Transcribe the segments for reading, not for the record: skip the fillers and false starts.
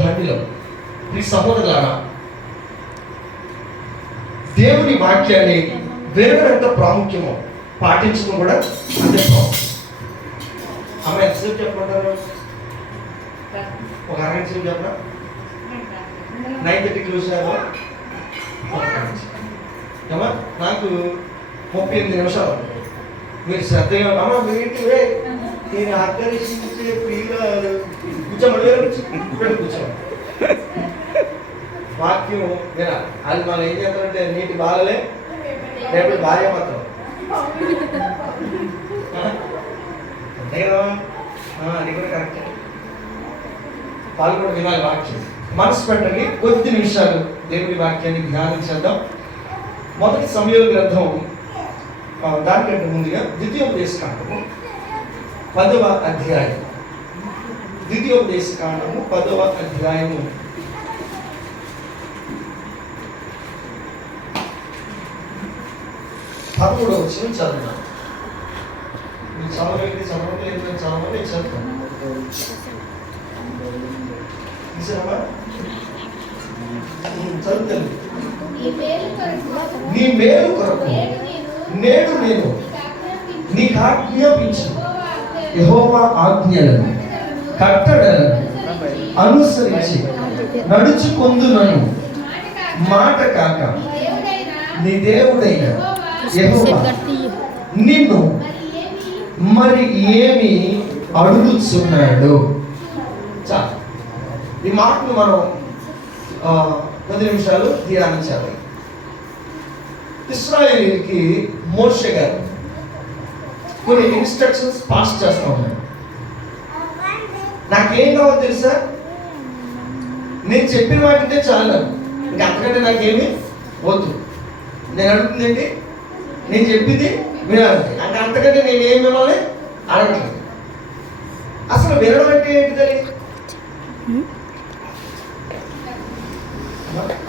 ధాన్యం. ఈ సహోదరులారా, దేవుని వాక్యాన్ని వినడం ఎంత ప్రాముఖ్యమో పాటించడం కూడా అంతే ప్రాముఖ్యం. అమ్మ ఎంతసేపు చెప్పమంటారు? ఒక అరగంట సేపు చెప్పరా? 9:30 చూసారు. ఏమా నాకు 38 నిమిషాలు. మీరు శ్రద్ధగా అమ్మ మీటి నేను ఆకర్షించే ప్రియుల కూర్చోమని వాక్యం వినాలి. అది మనం ఏం చేస్తారంటే నీటి బాలలే రేపు భార్య మాత్రం అంతే కదా. అది కూడా కరెక్టే. వాళ్ళు కూడా వినాలి వాక్యం. మనసు పెట్టండి. కొద్ది నిమిషాలు దేవుడి వాక్యాన్ని ధ్యానించేద్దాం. మొదటి సమూయేలు గ్రంథం దానికంటే ముందుగా ద్వితీయోపదేశకాండము 10వ అధ్యాయం. ద్వితీయోపదేశకాండము 10వ అధ్యాయము 13వ వచనం చదువుతాం. మీరు చదవగలిగితే చదవండి, ఎందుకంటే చదవండి చదువుతాం. చదువుతాను. నీ మేలు కొరకు నేడు నేను నీకు ఆజ్ఞాపించు యెహోవా ఆజ్ఞలను కట్టడలను అనుసరించి నడుచుకొందునను మాట కాక నీ దేవుడైన యెహోవా నిన్ను మరి ఏమి అడుగుచున్నాడు. చాలు. ఈ మాటను మనం 10 నిమిషాలు ధ్యానించాలి. ఇశ్రాయేలీయులకి మోషే గారు కొన్ని ఇన్స్ట్రక్షన్స్ పాస్ చేస్తూ ఉన్నాడు. నాకేం కావాలో తెలుసా? నేను చెప్పిన వాటింటే చాలు, ఇంకా అంతకంటే నాకేమి వద్దు. నేను అడుగుతుంది ఏంటి? నేను చెప్పింది వినాలంటే. అంటే అంతకంటే నేను ఏం వినాలి అడగట్లేదు. అసలు వినడం అంటే ఏంటి తెలియదు.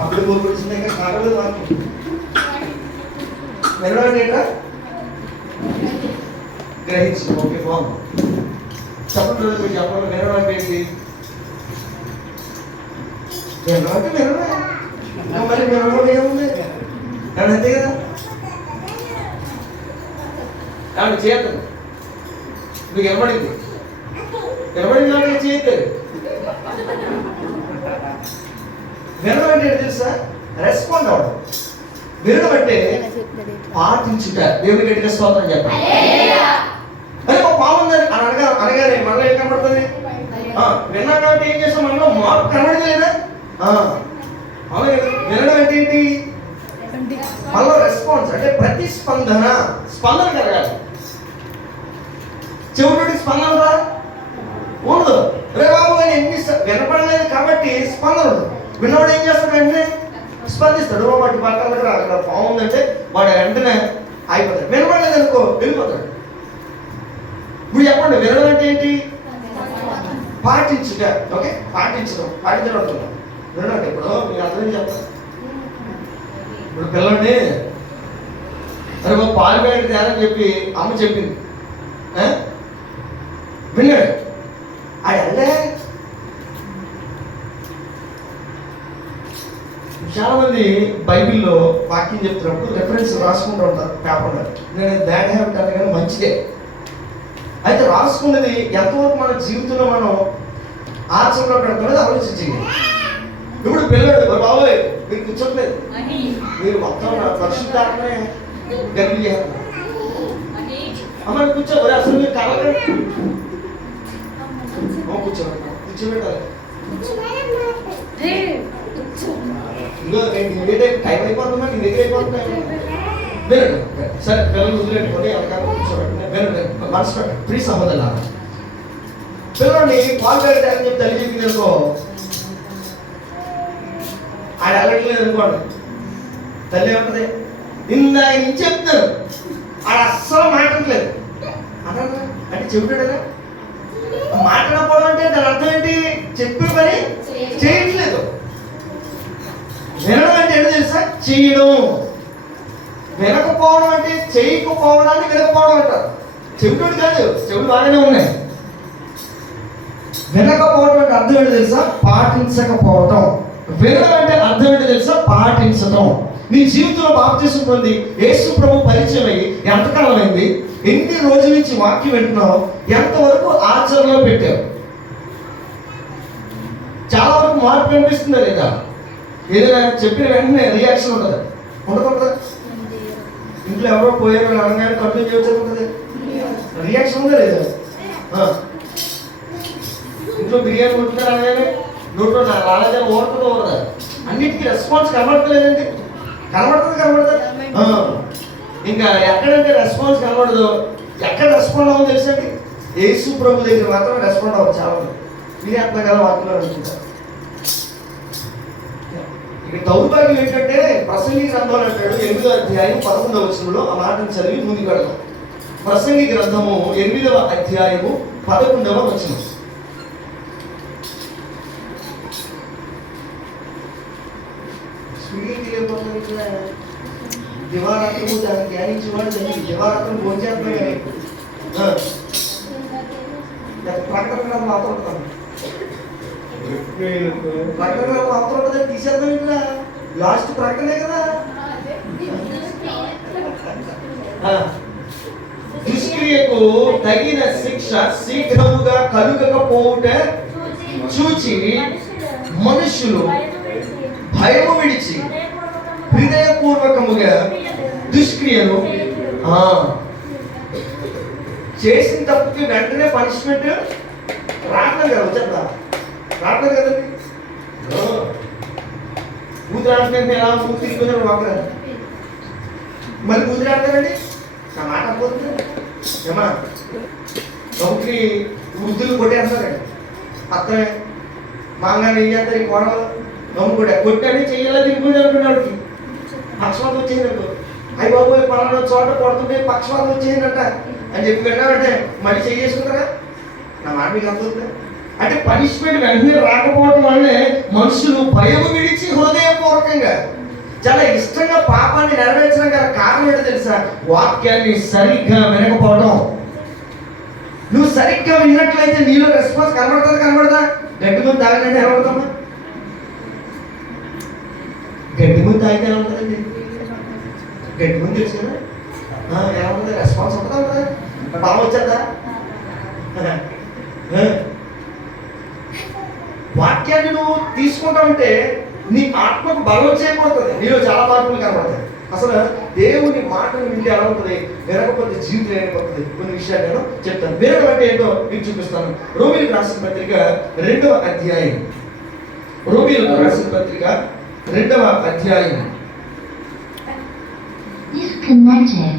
అప్పుడు కోరుకొచ్చింది ఇంకా కాగలేదు వాక్యం. వినడం అంటే ఏంటా? గ్రహించు. ఓకే, బాగుంది. చెప్పండి. మీరు చెప్పండి. వినడం అంటే ఏంటి? వినడం అంటే వినడం. మరి వినడం ఏముంది? అంతే కదా. కానీ చేయద్దు. మీకు వినబడింది అంటే చేయలేదు. వినడం అంటే ఏంటి తెలుసా? రెస్పాండ్ అవ్వడం. వినడం అంటే పాటించుట. దేవుడికి గట్టిగా స్తోత్రం చెప్పండి. అదే ఒక బాగుంది అని అనగానే మనలో ఏం కనబడుతుంది? విన్నా కాబట్టి ఏం చేస్తాం? మనలో మార్పు కనబడలేదా? వినడం అంటే ఏంటి? మనలో రెస్పాన్స్ అంటే ప్రతిస్పందన, స్పందన కలగాలి. చెవుడి స్పందన ఉండదు. రే బాబు అని ఎన్ని వినపడలేదు కాబట్టి స్పందన ఉండదు. విన్నవాడు ఏం చేస్తాడు? వెంటనే స్పందిస్తాడు. వాటి పక్కన దగ్గర అక్కడ బాగుందంటే వాడు వెంటనే అయిపోతాడు. వినపడలేదు అనుకో వెళ్ళిపోతాడు. ఇప్పుడు చెప్పండి, వినడం అంటే ఏంటి? పాటించుట. ఓకే, పాటించడం అంటున్నాం. వినడం అంటే ఇప్పుడు మీకు అర్థం చెప్తాను. ఇప్పుడు పిల్లల్ని అరే బాబు పాలు వేయండి తేలని చెప్పి అమ్మ చెప్పింది. విన్నాడు. అదే చాలా మంది బైబిల్లో వాక్యం చెప్తున్నప్పుడు రెఫరెన్స్ రాసుకుంటూ ఉంటారు పేపర్ మీద. నేను బ్యాడ్ హ్యాబిట్ అంటే కానీ మంచిదే. అయితే రాసుకున్నది ఎంతవరకు మన జీవితంలో మనం ఆచరణలో పెడుతున్నది ఆలోచించింది. ఇప్పుడు పిల్లడు బాబోయ్ మీరు కూర్చోట్లేదు, మీరు మొత్తం పరిశుద్ధాత్మనే గర్వి చేస్తున్నారు. అమ్మ కూర్చో. అసలు మీరు కావాలి కూర్చోబెట్టాలి. టైం అయిపోతుందా? నీ దగ్గర అయిపోతుందా? వినండి. సరే, పిల్లలు వదిలేట్టుకొని ఎవరికైనా కూర్చోబెట్టండి. వినండి, మనసు పెట్టండి. ఫ్రీ సంబంధం పిల్లల్ని పాలు పెట్టాలని చెప్పి తల్లి చెప్పింది అనుకో, ఆయన వెళ్ళట్లేదు అనుకోండి. తల్లి ఏమంటది? ఇందాక నుంచి చెప్తాను, ఆడ అస్సలు మాట్లాడలేదు అంటే చెబుతాడా? మాట్లాడకపోవడం అంటే దాని అర్థం ఏంటి? చెప్పే పని చేయట్లేదు. వినడం అంటే ఏంటో తెలుసా? చేయడం. వినకపోవడం అంటే చేయకపోవడాన్ని వినకపోవడం అంటారు. చెవిటోడు కాదు, చెవులు బాగానే ఉన్నాయి. వినకపోవడం అంటే అర్థం ఏంటో తెలుసా? పాటించకపోవటం. వినడం అంటే అర్థం ఏంటో తెలుసా? పాటించటం. నీ జీవితంలో బాప్తిసం పొంది యేసు ప్రభు పరిచయం అయ్యి ఎంతకాలం అయింది? ఎన్ని రోజుల నుంచి వాక్యం వింటున్నావు? ఎంతవరకు ఆచరణలో పెట్టావు? చాలా వరకు మార్పు కనిపిస్తుందా లేదా? ఏదైనా చెప్పిన వెంటనే రియాక్షన్ ఉంటుంది, ఉండదు. ఇంట్లో ఎవరో పోయారు అనగానే కంప్లైంట్ చేయవచ్చు ఉంటుంది, రియాక్షన్ ఉందా లేదా? ఇంట్లో బిర్యానీ ఉంటున్నారు అనగానే నోట్లో నా రాలేదా ఓడుతుందో ఓడదా? అన్నిటికీ రెస్పాన్స్ కనబడతలేదండి. కనబడుతుంది. ఇంకా ఎక్కడంటే రెస్పాన్స్ కనబడదు, ఎక్కడ రెస్పాండ్ అవ్వదు తెలుసండి? యేసు ప్రభు దగ్గర మాత్రం రెస్పాండ్ అవ్వదు చాలా మంది. మీరే అట్లా కదా వాక్యంలో అనుకుంటారు. ఇక దౌర్భాగ్యం ఏంటంటే ప్రసంగి గ్రంథం అంటాడు 8వ అధ్యాయం 11వ వచనంలో ఆ మాటను చదివి ముందుకు వెళ్దాం. ప్రసంగి గ్రంథము 8వ అధ్యాయము 11వ వచనం. దివారాత్రము దాన్ని ధ్యానించేవాడు దివారాత్రం భోజనం కానీ ప్రకటన మాత్రం తీసేద్దాం. ఇట్లా లాస్ట్ ప్రకటనే కదా. దుష్క్రియకు తగిన శిక్ష శీఘ్రముగా కలుగకపోవుట చూచి మనుషులు భయము విడిచి హృదయపూర్వకముగా దుష్క్రియను చేసిన తప్పుకి వెంటనే పనిష్మెంట్ రావట్లేదు కదా. వచ్చేద్దా రావట్లేదు కదండి. కూతురాడుతుంటే ఎలా కూతురు వాకరా మళ్ళీ కూతురాడతారండి. నా మాట పోతుంది ఏమా గౌకి వృద్ధులు కొట్టేస్తారండి. అత్తమే మాంగానే ఏం చేస్తారు? ఈ కోడలు గమ్ము కూడా కొట్టాన్ని చెయ్యాలా తిరిగి అనుకున్నాడు. పక్షవాతం వచ్చేసిందనుకో, అయ్యి బాబోయ్ పలానా చోట కొడుతుంటే పక్షవాతం వచ్చేసిందంట అని చెప్పి పెట్టాలంటే మళ్ళీ చేసుకుంటారా? నా మాట మీకు అర్థం. అంటే పనిష్మెంట్ వెంటనే రాకపోవడం వల్లే మనుషులు భయం విడిచి హృదయపూర్వకంగా చాలా ఇష్టంగా పాపాన్ని నెరవేర్చడం గల కారణం ఏంటో తెలుసా? వాక్యాన్ని సరిగ్గా వినకపోవడం. నువ్వు సరిగ్గా విన్నట్లయితే నీలో రెస్పాన్స్ కనబడదా? గడ్డి ముందు తాగినట్టు ఎలా పడతామా? గడ్డి ముందు తాగితే ఎలా ఉంటుందండి? గడ్డి ముందు తెలుసు కదా ఎలా ఉంటుంది? రెస్పాన్స్ ఉంటుందా కదా? బలం వచ్చేద్దా? వాక్యాన్ని నువ్వు తీసుకుంటా ఉంటే నీ ఆత్మకు బలం చేయబడుతుంది. నీలో చాలా మార్పులు కనబడతాయి. అసలు దేవుని మాటను వింటే ఎలా ఉంటుంది, వినకపోతే జీవితం ఏమైపోతుంది. కొన్ని విషయాలు నేను చెప్తాను. వినడం అంటే ఏంటో మీకు చూపిస్తాను. రోమీయులకు రాసిన పత్రిక 2వ అధ్యాయం. రోమీయులకు రాసిన పత్రిక 2వ అధ్యాయం 13 వచ్చింది.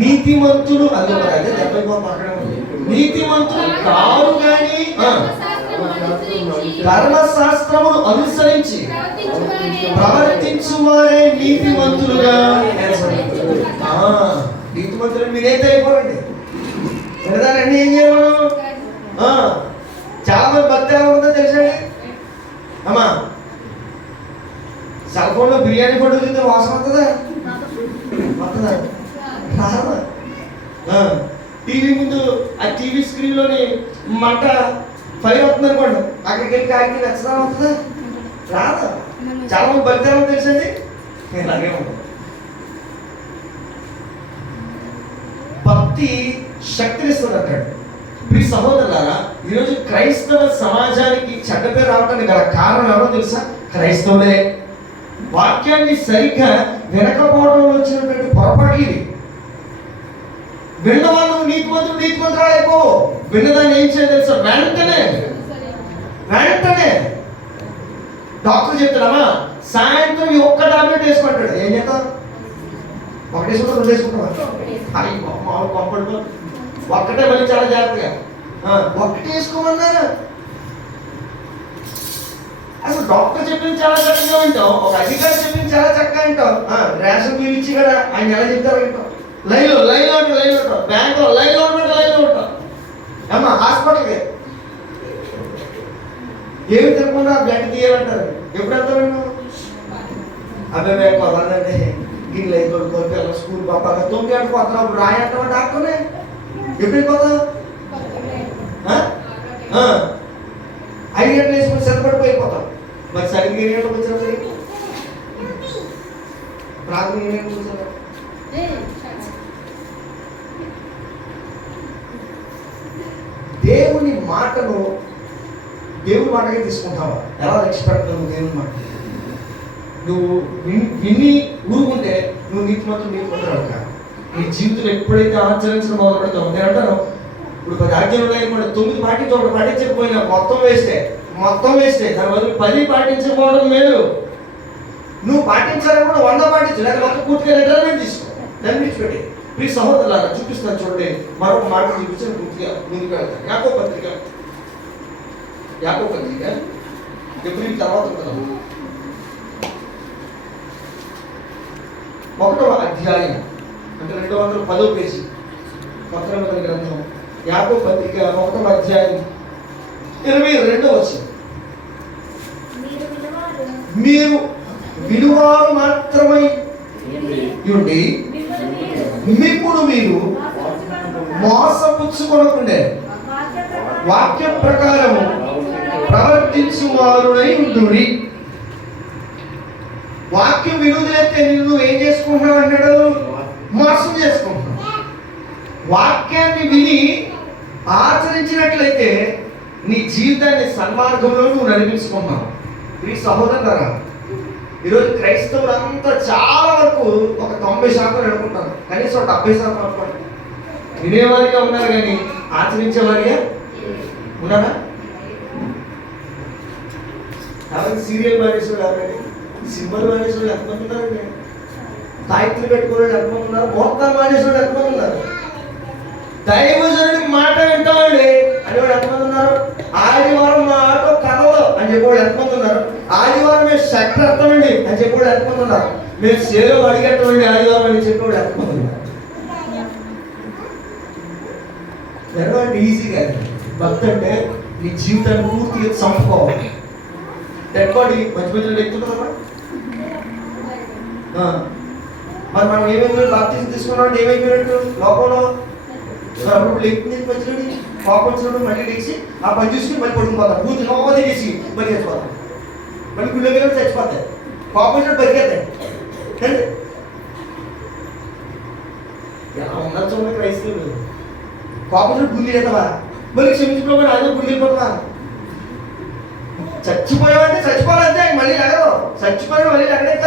నీతిమంతులు అదే నీతిమంతులు కారు గాని ధర్మశాస్త్రమును అనుసరించి ప్రవర్తించువారే నీతిమంతులుగా. నీతిమంతులు మీరైతే అయిపోరండి. వినదాన్ని ఏం చేయమను? చాలా మంది భక్తి ఎలా ఉంటుందో తెలుసండి అమ్మా. సెల్ ఫోన్లో బిర్యానీ ఫోటో చూస్తే వాసన వస్తుందా? టీవీ ముందు ఆ టీవీ స్క్రీన్ లోని మంట ఫైర్ అవుతుంది అనుకోండి, అక్కడికి వెళ్ళి కాకి నచ్చదా అవుతుందా? రాదు. చాలా మంది భక్తి ఎలా తెలుసండి ఇలాగే ఉంటుంది. భక్తి శక్తినిస్తుంది అంటాడు. మీ సహోదరులారా, ఈరోజు క్రైస్తవ సమాజానికి చెడ్డ పేరు రావడానికి గల కారణం ఎవరో తెలుసా? క్రైస్తవులే. వాక్యాన్ని సరిగ్గా వినకపోవడంలో వచ్చినటువంటి పొరపాట్లు ఇది. విన్నవాళ్ళు నీతిమంతురాలైపో. విన్నదాన్ని ఏం చేయాలి తెలుసా? వెంటనే డాక్టర్ చెప్తాడమ్మా సాయంత్రం ఈ ఒక్క టాబ్లెట్ వేసుకుంటాడు. ఏం చేద్దాం? ఒకటేసుకుంటా రెండు వేసుకుంటావా? అవి మామూలు పంపడు ఒక్కటే మళ్ళీ చాలా జాగ్రత్తగా ఒక్కటే వేసుకోమన్నారా? అసలు డాక్టర్ చెప్పింది చాలా చక్కగా వింటాం, ఒక అధికారి చెప్పింది చాలా చక్కగా వింటాం. రేషన్ బిల్ ఇచ్చి కదా ఆయన ఎలా చెప్తారు వింటాం. లైన్లో ఉంటాం, బ్యాంకులో లైన్లో ఉంటాం. అమ్మా హాస్పిటల్కి ఏమి తినకుండా బ్లడ్ తీయాలంటారు. ఎప్పుడు వెళ్తారు? అబ్బాయి కొదండి గిన్నెలు అయితే కొడుకోవాలి స్కూల్ పంపాలి 9 గంటలకు వస్తున్నప్పుడు రాయంటావా డాక్టర్నే? ఎప్పుడు వెళ్ళిపోతావు? 5 గంటలు వేసుకుని సిద్ధపడిపోయిపోతాం. మరి సరిగ్గా 7 గంటలకు వచ్చిన ప్రాథమిక 7 గంటలకు వచ్చారు. దేవుని మాటను దేవుని మాటగా తీసుకుంటావా? ఎలా రక్షపెడతావు దేవుని మాట? నువ్వు విని ఊరుకుంటే నువ్వు నీతిమంతుడు కాదు. నీ జీవితం ఎప్పుడైతే ఆచరించడం మొదలు పెడతావు, నేను అంటాను ఇప్పుడు 10 ఆజ్ఞలు ఉన్నాయనుకోండి, 9 పాటించి ఒకటి పాటించకపోయినా మొత్తం వేస్తే దాని బదులు 10 పాటించకపోవడం మేలు. నువ్వు పాటించాలనుకుంటే 100 పాటించు, లేదా మొత్తం పూర్తిగా రిటర్న్ తీసుకో, దాన్ని విడిచిపెట్టి. ప్లీజ్ సహోదరులారా చూపిస్తాను చూడండి, మరొక మాట చూపించాను పూర్తిగా ముందుకు వెళ్తాను. యాకోబు పత్రిక ఎప్పుడు తర్వాత ఉంటుంది 1వ అధ్యాయం అంటే 210వ పేజీ కొత్త నిబంధన గ్రంథం యాకోబు పత్రిక 1వ అధ్యాయం 22వ వచనం. మీరు వినువారు మాత్రమై ఉండి ఇప్పుడు మీరు మోసపుచ్చుకొనకుండే వాక్య ప్రకారము ప్రవర్తించువారునై ఉండుడి. వాక్యం వినుదిలేస్తే నువ్వు ఏం చేసుకుంటున్నావు అన్నాడు? మోసం చేసుకుంటున్నావు. వాక్యాన్ని విని ఆచరించినట్లయితే నీ జీవితాన్ని సన్మార్గంలో నువ్వు నడిపించుకున్నావు. ఈ సహోదరులారా ఈరోజు క్రైస్తవులు అంతా చాలా వరకు ఒక 90% అనుకుంటారు, కనీసం 70% అనుకోండి వినేవారిగా ఉన్నారు కానీ ఆచరించేవారిగా ఉన్నారా? కాబట్టి సీరియల్ మానేశ్వరుడు ఎవరండి? సింబల్ మానేశ్వరుడు ఎంతమంది ఉన్నారండి? తాయిత్తులు పెట్టుకోవడం ఎంతమంది ఉన్నారు? మొత్తం మానేశ్వరుడు ఎంతమంది ఉన్నారు? దైవజనుడి మాట వింటామండి అనేవాడు ఎంతమంది ఉన్నారు? ఆదివారం మా ఆటో కథలు అని చెప్పేవాడు ఎంతమంది ఉన్నారు? ఆదివారం మేము షట్టర్ అర్థమండి అని చెప్పేవాడు ఎంతమంది ఉన్నారు? మేము సేలో అడిగేటమండి ఆదివారం అని చెప్పేవాడు ఎంతమంది ఉన్నారు? జరగండి ఈజీగా. భక్తి అంటే నీ జీవితాన్ని పూర్తిగా చంపుకోవాలి. డెడ్ బాడీ మంచి మంచి ఎక్కుతుందా? మరి మనం ఏమేమి బాప్తిజం తీసుకున్నాం ఏమైపోయినట్టు లోకంలో అప్పుడు లేకుండా వచ్చినట్టు పాపం వచ్చినప్పుడు మళ్ళీ లేచి ఆ పని చూసుకుని మళ్ళీ పడుకుపోతాం. పూర్తి నోదే చేసి మళ్ళీ చచ్చిపోతాం. మళ్ళీ గుళ్ళకి వెళ్ళి చచ్చిపోతాయి. పాపం వచ్చినట్టు బతికేస్తాయి. ఎలా ఉన్నారు చూడండి క్రైస్తవులు. పాపం వచ్చినట్టు గుండి లేదవా మళ్ళీ క్షమించుకోమని అదే గుడికి వెళ్ళిపోతావా? చచ్చిపోయావంటే చచ్చిపోవాలంటే మళ్ళీ అడగవు. చచ్చిపోయిన మళ్ళీ అడగలేక.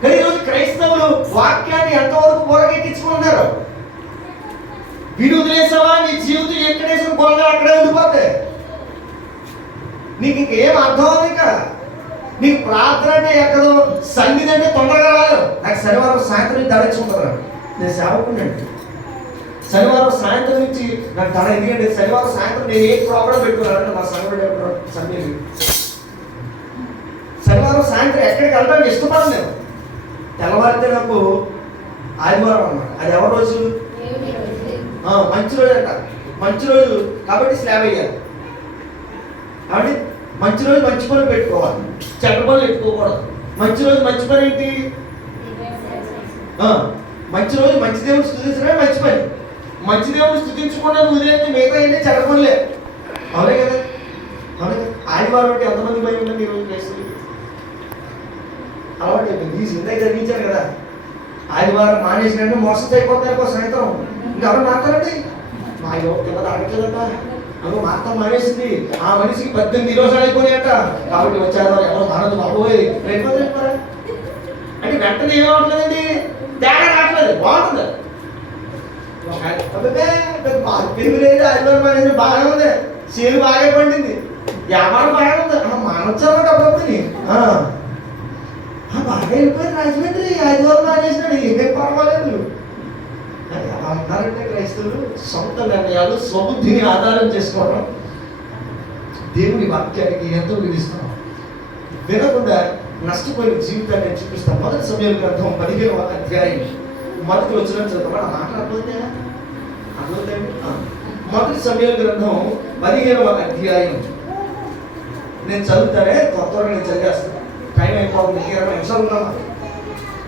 కానీ ఈరోజు క్రైస్తవులు వాక్యాన్ని ఎంతవరకు బొరకెక్కించుకున్నారు? వీడు వదిలేసావా నీ జీవితం ఎక్కడేసిన గొల్లలు అక్కడే ఉండిపోతాయి. నీకు ఇంకేం అర్థం అవుతుంది. ఇంకా నీకు ప్రార్థన అంటే ఎక్కడో, సన్నిధి అంటే తొందరగా రాదు. నాకు శనివారం సాయంత్రం దడచుకుంటున్నాను. నేను సేవకుండండి. శనివారం సాయంత్రం నుంచి నాకు తన ఎందుకంటే శనివారం సాయంత్రం నేను ఏ ప్రోగ్రాం పెట్టుకున్నానంటే నా సంఘం శనివారం సాయంత్రం ఎక్కడికి వెళ్ళడానికి ఇష్టపడను నేను. తెల్లవారితే నాకు ఆదివారం అన్నమాట. అది ఎవరి రోజు? మంచి రోజు అంట. మంచి రోజు కాబట్టి స్లాబ్ అయ్యారు. కాబట్టి మంచి రోజు మంచి పనులు పెట్టుకోవాలి, చెడ్డ పనులు పెట్టుకోకూడదు. మంచి రోజు మంచి పని ఏంటి? మంచి రోజు మంచి దేవుడు స్థుతించడమే మంచి పని. మంచి దేవుడు స్థుతించకుండా వదిలేస్తే మిగతా ఏంటి? చెడ్డ పనులే. అవునే కదా? అవునే కదా? ఆదివారం అంటే ఎంతమంది భయం ఉందండి ఈరోజు క్రైస్తవులు? అలవాటు అయిపోయింది. ఈ జిందా జరిగించారు కదా. ఆదివారం మానేసినట్టు మోసం అయిపోతారు సాయంత్రం. ఇంకెవరు మాట్లాడండి? మా యువత పిల్లలు అడగలేదట. అవి మాత్రం మానేసింది. ఆ మనిషికి 18 రోజులు అయిపోయాయట. కాబట్టి వచ్చారు ఎవరు మానదు బాబోయ్ అంటే వెంటనే ఏమవుతుందండి? తేడా రావట్లేదు. బాగుంటుంది. లేదు ఆదివారం మానేసి బాగానే ఉంది. చీరు బాగా పండింది. వ్యాపారం బాగా ఉంది. మానొచ్చారు అప్పుడప్పుడు బాగా వెళ్ళిపోయింది రాజమండ్రి, 5 రోజులు మానేసినాడు, ఏమేం పర్వాలేదు. ఎలా ఉన్నారంటే క్రైస్తవులు సొంత నిర్ణయాలు స్వబుద్ధిని ఆధారం చేసుకోవడం దేవుని వాక్యానికి ఎంతో విధిస్తున్నాం. వినకుండా నష్టపోయిన జీవితాన్ని నేను చూపిస్తాను. మొదటి సమయాల గ్రంథం 15వ అధ్యాయం మొదటి వచనం చదువుతామా? మాట్లాడకపోతే అర్థమవుతాయండి. మొదటి సమయాల గ్రంథం 15వ అధ్యాయం నేను చదువుతానే, త్వరగా నేను చదివేస్తాను. టైం అయిపోతుంది, 20 నిమిషాలు ఉన్నామా?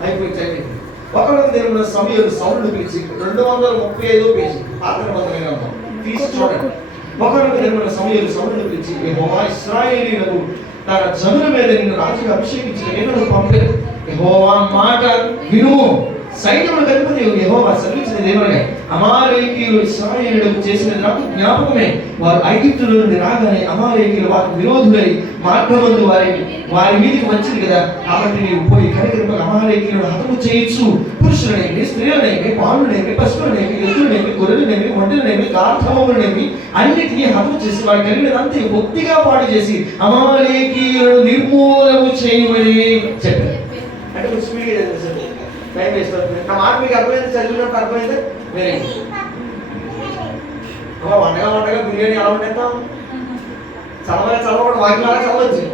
అయిపోయి చదివింది. ఒకరికి దేవుడు సమయాలు సౌలును పిలిచి 235 పేజీ పాత నిబంధన గ్రంథం తీసి చూడండి. ఒకరికి దేవుడు సమయాలు సౌలును పిలిచి, యెహోవా ఇశ్రాయేలీయులకు తన జనుల మీద నిన్ను రాజుగా అభిషేకించిన నేను పంపాను. యెహోవా మాట వినుము. సైన్యములకు అధిపతి యెహోవా సెలవిచ్చినది ఏమనగా, అమాలేకీయులు ఇశ్రాయేలీయులకు చేసినది నాకు జ్ఞాపకమే. వారు ఐగుప్తులో నుండి రాగానే అమాలేకీయులు వారికి విరోధులై మార్గమందు వారి మీదకి వచ్చింది కదా. కాబట్టి నీవు పోయి కనికరింపక అమాలేకీయులను హతము చేయొచ్చు. పురుషులనేమి, స్త్రీలనేమి, పాములనేమి, పశువులనేమి, ఎద్దులనేమి, గొర్రెలనేమి, ఒంటెలనేమి, గార్ధమములనేమి అన్నిటినీ హతము చేసి వారి కలిగినదంతా బొత్తిగా పాడు చేసి అమాలేకీయులను నిర్మూలము చేయమని చెప్పారు. అంటే కొంచెం స్పీడ్గా చదివేశారు, టైం వేస్ట్ అవుతుంది. నా మాట మీకు అర్థమైంది, చదివినప్పుడు అర్థమైంది. వేరే వండగా బిర్యానీ ఎలా ఉండేస్తాం? చదవకూడదు, వాకిలాగా చదవచ్చు.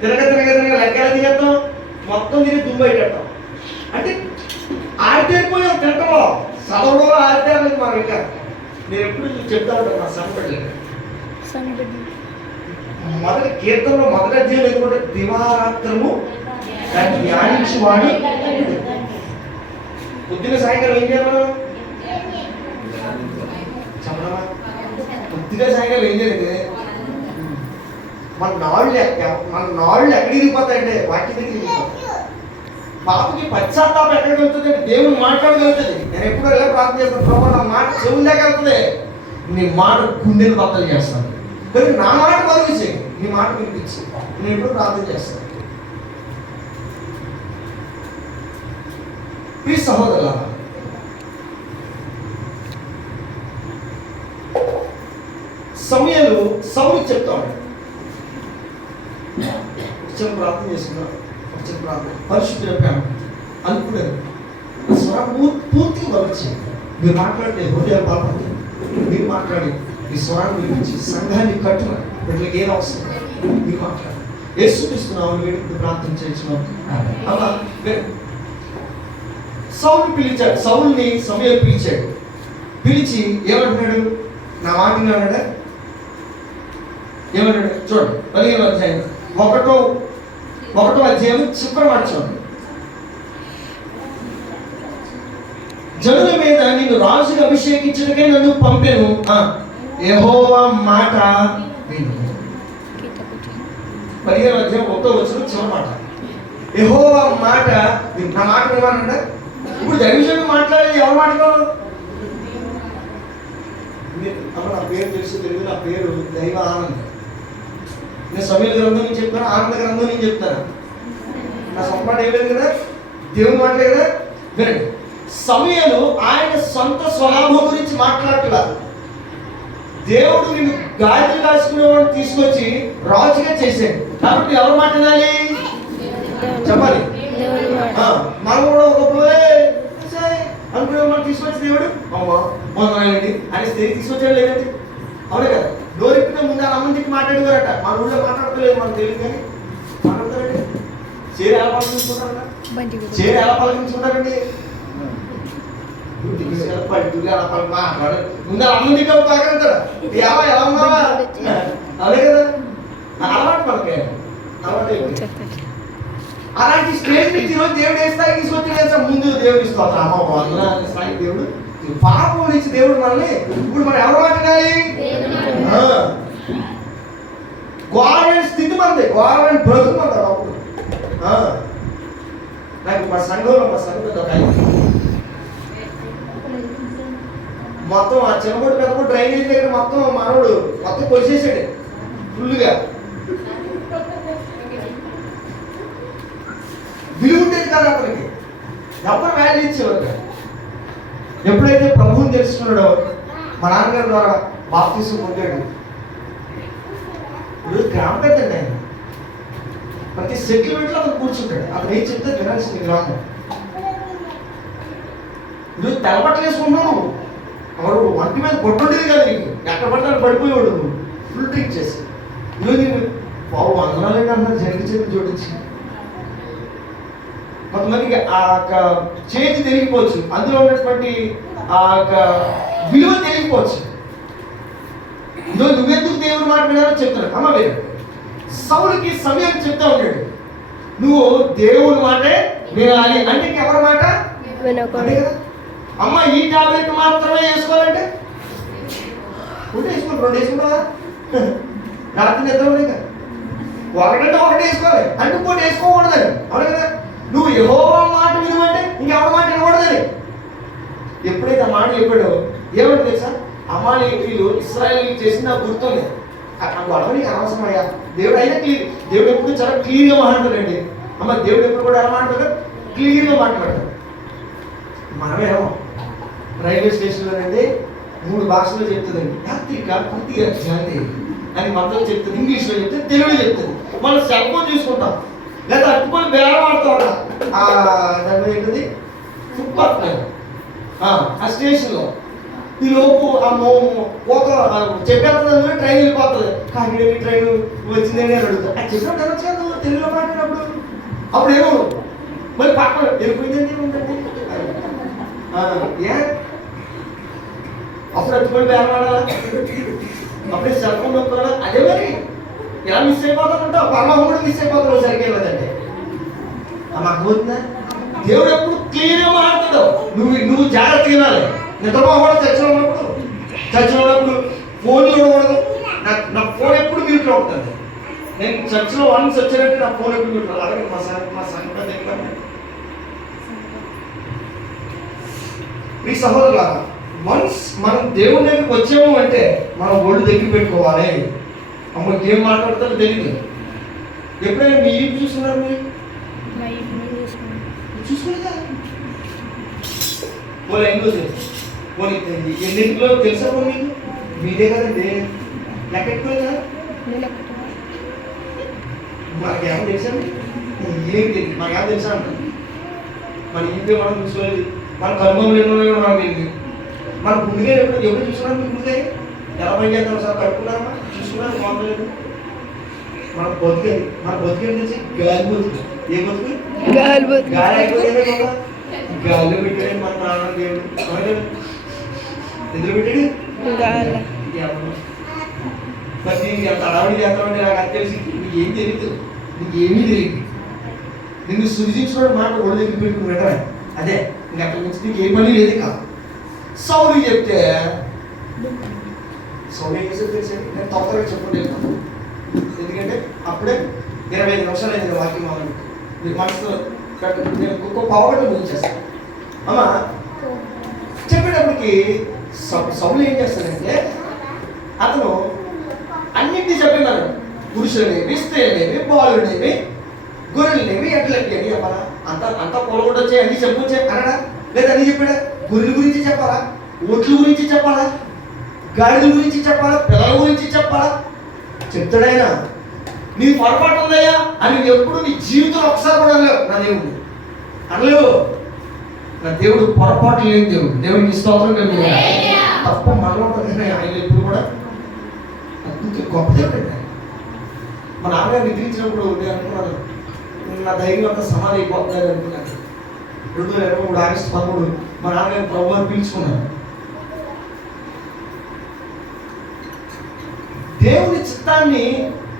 తిరగ లెక్కలా తినేస్తాం, మొత్తం తిరిగి దుమ్మైటేస్తాం. అంటే ఆడితేరిపోయాం తింటలో, చదవడంలో ఆడితేరలేదు మనం. ఇంకా నేను ఎప్పుడు చెప్తా ఉంటాను మా సన్నబిడ్డలు. మొదటి కీర్తనలో మొదటి అధ్యాయం ఎందుకంటే దివారాత్రము దాన్ని ధ్యానించి వాడు పొద్దున సాయంకాలం ఏం చేయాలి? చెప్పడమా? పొద్దున సాయంకాలం ఏం చేయలేదు. మన నాళ్ళు ఎక్కడికి దిగిపోతాయంటే వాక్యం దగ్గర దిగిపోతాయి. పాపకి పశ్చాత్తాపం ఎక్కడికి వెళ్తుంది అంటే దేవుని మాట్లాడగలుగుతుంది. నేను ఎప్పుడు ఎలా ప్రార్థన చేస్తాను, ప్రభావ నా మాట చెవుల దాకా వెళ్తుంది, నీ మాట గుండెలు బద్దలు చేస్తాను. కానీ నా మాట మరుగు చేయి, నీ మాట వినిపించి నేను ఎప్పుడు ప్రార్థన చేస్తాను. ఈ సహోదరుల సమయాలు సౌలు చెప్తాడు, చిన్న ప్రార్థన చేసుకున్నాడు. చిన్న ప్రార్థన పరిశుద్ధుల ప్రేమ అనుకునేది స్వరం పూర్తిగా వదిలించి మీరు మాట్లాడితే హృదయాలు బాగుంటుంది. మీరు మాట్లాడి ఈ స్వరాన్ని వినిపించి సంఘాన్ని కట్టున వీటికి ఏం అవసరం మీరు మాట్లాడాలి. యేసుక్రీస్తున్నావు వేడుకు ప్రార్థన చేయించున్నావు. అలా సౌలు పిలిచాడు, సౌల్ని సమయాలు పిలిచాడు. పిలిచి ఏమంటున్నాడు? నా మాట విన్నాడా? ఏమంటాడు చూడండి. 15వ అధ్యాయం 1వ అధ్యాయం చివరి మాట చూడండి. జనుల మీద నిన్ను రాజుగా అభిషేకించడానికే నన్ను పంపాను. యెహోవా మాట విను. 15వ అధ్యాయం 1వ వచనం చివరి మాట. యెహోవా మాట నా మాట వినమనండి. ఇప్పుడు దైవజనుడు మాట్లాడేది ఎవరు మాట్లాడారు? నా పేరు తెలుసు, తెలుగు నా పేరు దైవ ఆనంద్. నేను సమయాల గ్రంథం నుంచి చెప్తాను, ఆనంద గ్రంథం నుంచి చెప్తాను. నా సొంత మాట ఏం లేదు కదా, దేవుని మాటలే కదా. వినండి, సమయాలు ఆయన సొంత స్వలాభం గురించి మాట్లాడట్లేదు. దేవుడు నిన్ను గాజులు కాసుకునేవాడిని తీసుకొచ్చి రాజుగా చేశాడు. కాబట్టి ఎవరు మాట్లాడాలి? చెప్పాలి. మనం కూడా ఒక అనుకునే మనం తీసుకొచ్చి దేవుడు మొదలండి అని తిరిగి తీసుకొచ్చాడు లేదండి. అవునే కదా. డోరెక్కిన ముందు అమ్మని తిట్టి మాట్లాడేవారట. మన ఊళ్ళో మాట్లాడతలేదు, మనకు తెలియదు కానీ మాట్లాడతారండి. చీర ఎలా పలకించుకుంటారట, చీర ఎలా పలకించుకుంటారండి? మాట్లాడు ముందు అమ్మని తిట్ట పలకంటాడు. ఎలా ఉన్నావా? అవునే కదా. అలవాటు మనకే అలవాటు. అలాంటి స్టేజ్ నుంచి ఈరోజు దేవుడు ఏ స్థాయికి తీసుకొచ్చిన ముందు దేవుడు ఇస్తాడు. అమ్మ స్థాయి దేవుడు పాపం నుంచి దేవుడు మనల్ని ఇప్పుడు మనం ఎవరు మాట్లాడాలి? ఘోరమైన స్థితి మనది, ఘోరమైన బ్రతుకు మనది. అప్పుడు నాకు మా సంఘంలో మొత్తం ఆ చిన్నబడి పెద్దబడి డ్రైనేజ్ దగ్గర మొత్తం మనవుడు మొత్తం కొలిసేసాడు ఫుల్గా. విలువ ఉండేది కాదు అతనికి, ఎవరు వాల్యూ ఇచ్చేవారు. ఎప్పుడైతే ప్రభువుని తెలుసుకున్నాడో మా నాన్నగారి ద్వారా బాప్తిసం పొందాడు. ఇప్పుడు గ్రామ పెద్దండి ఆయన, ప్రతి సెటిల్మెంట్లో అతను కూర్చుంటాడు. అతను ఏం చెప్తే వినాల్సింది గ్రామం. నువ్వు తెల్లబట్టలు వేసుకుంటున్నావు, ఎవరు వంటి మీద కొట్టుండేది కదా నీకు, ఎక్కడ పట్టాలి పడిపోయేవాడు నువ్వు ఫుల్ డ్రింక్ చేసి. నువ్వు నీకు బాబు అందనాలేంటి అన్నారు జరిగి చెప్పి జోడించి. కొంతమందికి ఆ యొక్క చేంజ్ తెలియకపోవచ్చు, అందులో ఉన్నటువంటి ఆ యొక్క విలువ తెలియకపోవచ్చు. నువ్వెందుకు దేవుడు మాట్లాడారో చెప్తున్నాడు. అమ్మ వేరు సౌలుకి సమయం చెప్తా ఉన్నాడు, నువ్వు దేవుని మాటే వినాలి అంటే ఎవరి మాట అంటే కదా. అమ్మ ఈ టాబ్లెట్ మాత్రమే వేసుకోవాలంటే ఒకటి వేసుకోండి, 2 వేసుకుంటావా? రాత్రి నిద్ర ఉన్నాయి కదా, ఒకటంటే ఒకటి వేసుకోవాలి అంటే ఇంకోటి వేసుకోకూడదని. అవును కదా. నువ్వు యెహోవా మాట వినుమంటే ఇంకెవరి మాట వినకూడదని. ఎప్పుడైతే ఆ మాట చెప్పాడో ఏమంటే తెలుసా, అమాలేకీయులు ఇశ్రాయేలీయులు చేసిన గుర్తుంది. గొడవ నీకు అనవసరం అయ్యా, దేవుడు అయినా క్లియర్. దేవుడు ఎప్పుడు చాలా క్లియర్గా మాట్లాడతాడండి. అమ్మ దేవుడు ఎప్పుడు కూడా ఎలా మాట్లాడతాడు, క్లియర్గా మాట్లాడతాడు. మనమేమో రైల్వే స్టేషన్లోనండి 3 భాషల్లో చెప్తుందండి, యాత్రిక పూర్తిగా జాతి అని మనతో చెప్తుంది, ఇంగ్లీష్లో చెప్తే తెలుగులో చెప్తుంది. మనం సెల్ ఫోన్ చూసుకుంటాం లేదా అట్టుకొని బేరం ఆడుతాం దాని ఏంటిది ఫుట్పాత్ మీద ఆ స్టేషన్లో. ఈ లోపు ఆ ఒక చెప్పేస్తుంది, ట్రైన్ వెళ్ళిపోతుంది. కానీ ట్రైన్ వచ్చిందని అని అడుగుతాను. అది చెప్పినప్పుడు అనొచ్చు తెలుగులో మాట్లాడినప్పుడు. అప్పుడు ఏమో మరి పక్కన వెళ్ళిపోయిందండి ఉందండి ఏ అప్పుడు అట్టుకొని బేరం ఆడాలా, అప్పుడే సెల్ ఫోన్ నొక్కాలా. అదే మరి ఎలా మిస్ అయిపోతానంటావు, పరమాత్మ కూడా మిస్ అయిపోతాడు సరిగ్గా వెళ్ళదండి. మాకు పోతుందా? దేవుడు ఎప్పుడు క్లియర్గా మాట్లాడతాడు. నువ్వు జాగ్రత్త వినాలి. నిద్రపోకూడదు చర్చలో ఉన్నప్పుడు ఫోన్ చూడకూడదు. నా ఫోన్ ఎప్పుడు మ్యూట్లో ఉంటుంది. నేను చర్చలో వన్స్ వచ్చానంటే నా ఫోన్ ఎప్పుడు మ్యూట్లో. అలాగే మా సంగతి మీ సహోదరులారా, వన్స్ మనం దేవుని దగ్గరికి వచ్చాము అంటే మనం ఒళ్ళు దగ్గర పెట్టుకోవాలి. అమ్మకి ఏం మాట్లాడతారో తెలియదు. ఎప్పుడైనా మీ ఈపు చూస్తున్నారు? మీరు చూసుకోలేదా? పోలే ఎందుకు పోనీ ఎన్నింటిలో తెలుసా మీకు? మీదే కదండి లెక్కెట్టుకోలేదా? మాకేమో తెలుసండి, ఏం తెలియదు. మాకేమో తెలుసా అంట. మన ఇంట్లో మనం చూసుకోలేదు, మన కర్మలు ఎన్నో మనకు తెలియదు. మన గుండెగా ఎప్పుడు చూసుకున్నాం? మీ గుండె ఎలా పని చేద్దాం సార్ కడుక్కున్నారమ్మా చూసుకున్నాను బాగుండలేదు. మన బతుకేది తెలిసి గాలి బతుకు. ఏ బతుకు? గాలి అయిపోయిందే కదా. గాలిలో పెట్టాడు మన ప్రాణం దేవుడు. ఎందులో పెట్టాడు? మరి నీకు ఎంత అడావిడి చేస్తామంటే నాకు అది తెలిసి నీకు ఏం తెలియదు, నీకు ఏమీ తెలియదు. నిన్ను సృజించుకోవడం మాట ఒళ్ళు దగ్గర పెట్టుకుని పెట్టాలి. అదే ఇంకా అక్కడి నుంచి నీకు ఏ పని లేదు. కాదు సౌలు చెప్తే సౌలు ఏం చేసేది తెలిసేది. నేను తొందరగా చెప్పుకుంటాను, ఎందుకంటే అప్పుడే 25 నిమిషాలు అయింది వాక్యం మొదలు. మీరు మనసులో నేను ఇంకో పావుగంట ముగించేస్తాను. అమ్మ చెప్పేటప్పటికి సౌలు ఏం చేస్తాడంటే అతను అన్నింటినీ చెప్పినాడు. పురుషులనేవి, స్త్రీలనేవి, బాలునేవి, గొర్రెలనేవి, ఎట్లకి అని చెప్పాలా? అంతా పొలగొట్టు వచ్చాయి అన్ని చెప్పొచ్చే అనడా? లేదా అన్ని చెప్పాడా? గొర్రెల గురించి చెప్పాలా, ఓట్ల గురించి చెప్పాలా, గాడిద గురించి చెప్పాలా, పిల్లల గురించి చెప్పాలా? చెప్తాడైనా నీ పొరపాటు ఉందయ్యా అని ఎప్పుడు నీ జీవితంలో ఒకసారి కూడా అనలేవు. నా దేవుడు అనలేవు. నా దేవుడు పొరపాటు లేని దేవుడు. దేవుడికి స్తోత్రం కలిగి తప్ప మనలో ఆయన ఎప్పుడు కూడా గొప్ప దేవుడు అండి. మా నాన్నగారు నిద్రించినప్పుడు నేను అనుకున్నాను, నా ధైర్యం అంతా సమాధి అయిపోతుంది అనుకున్నాను. 2023 ఆగస్టు 13 మా నాన్నగారు ప్రభువారు పిలుచుకున్నాను. దేవుని చిత్తాన్ని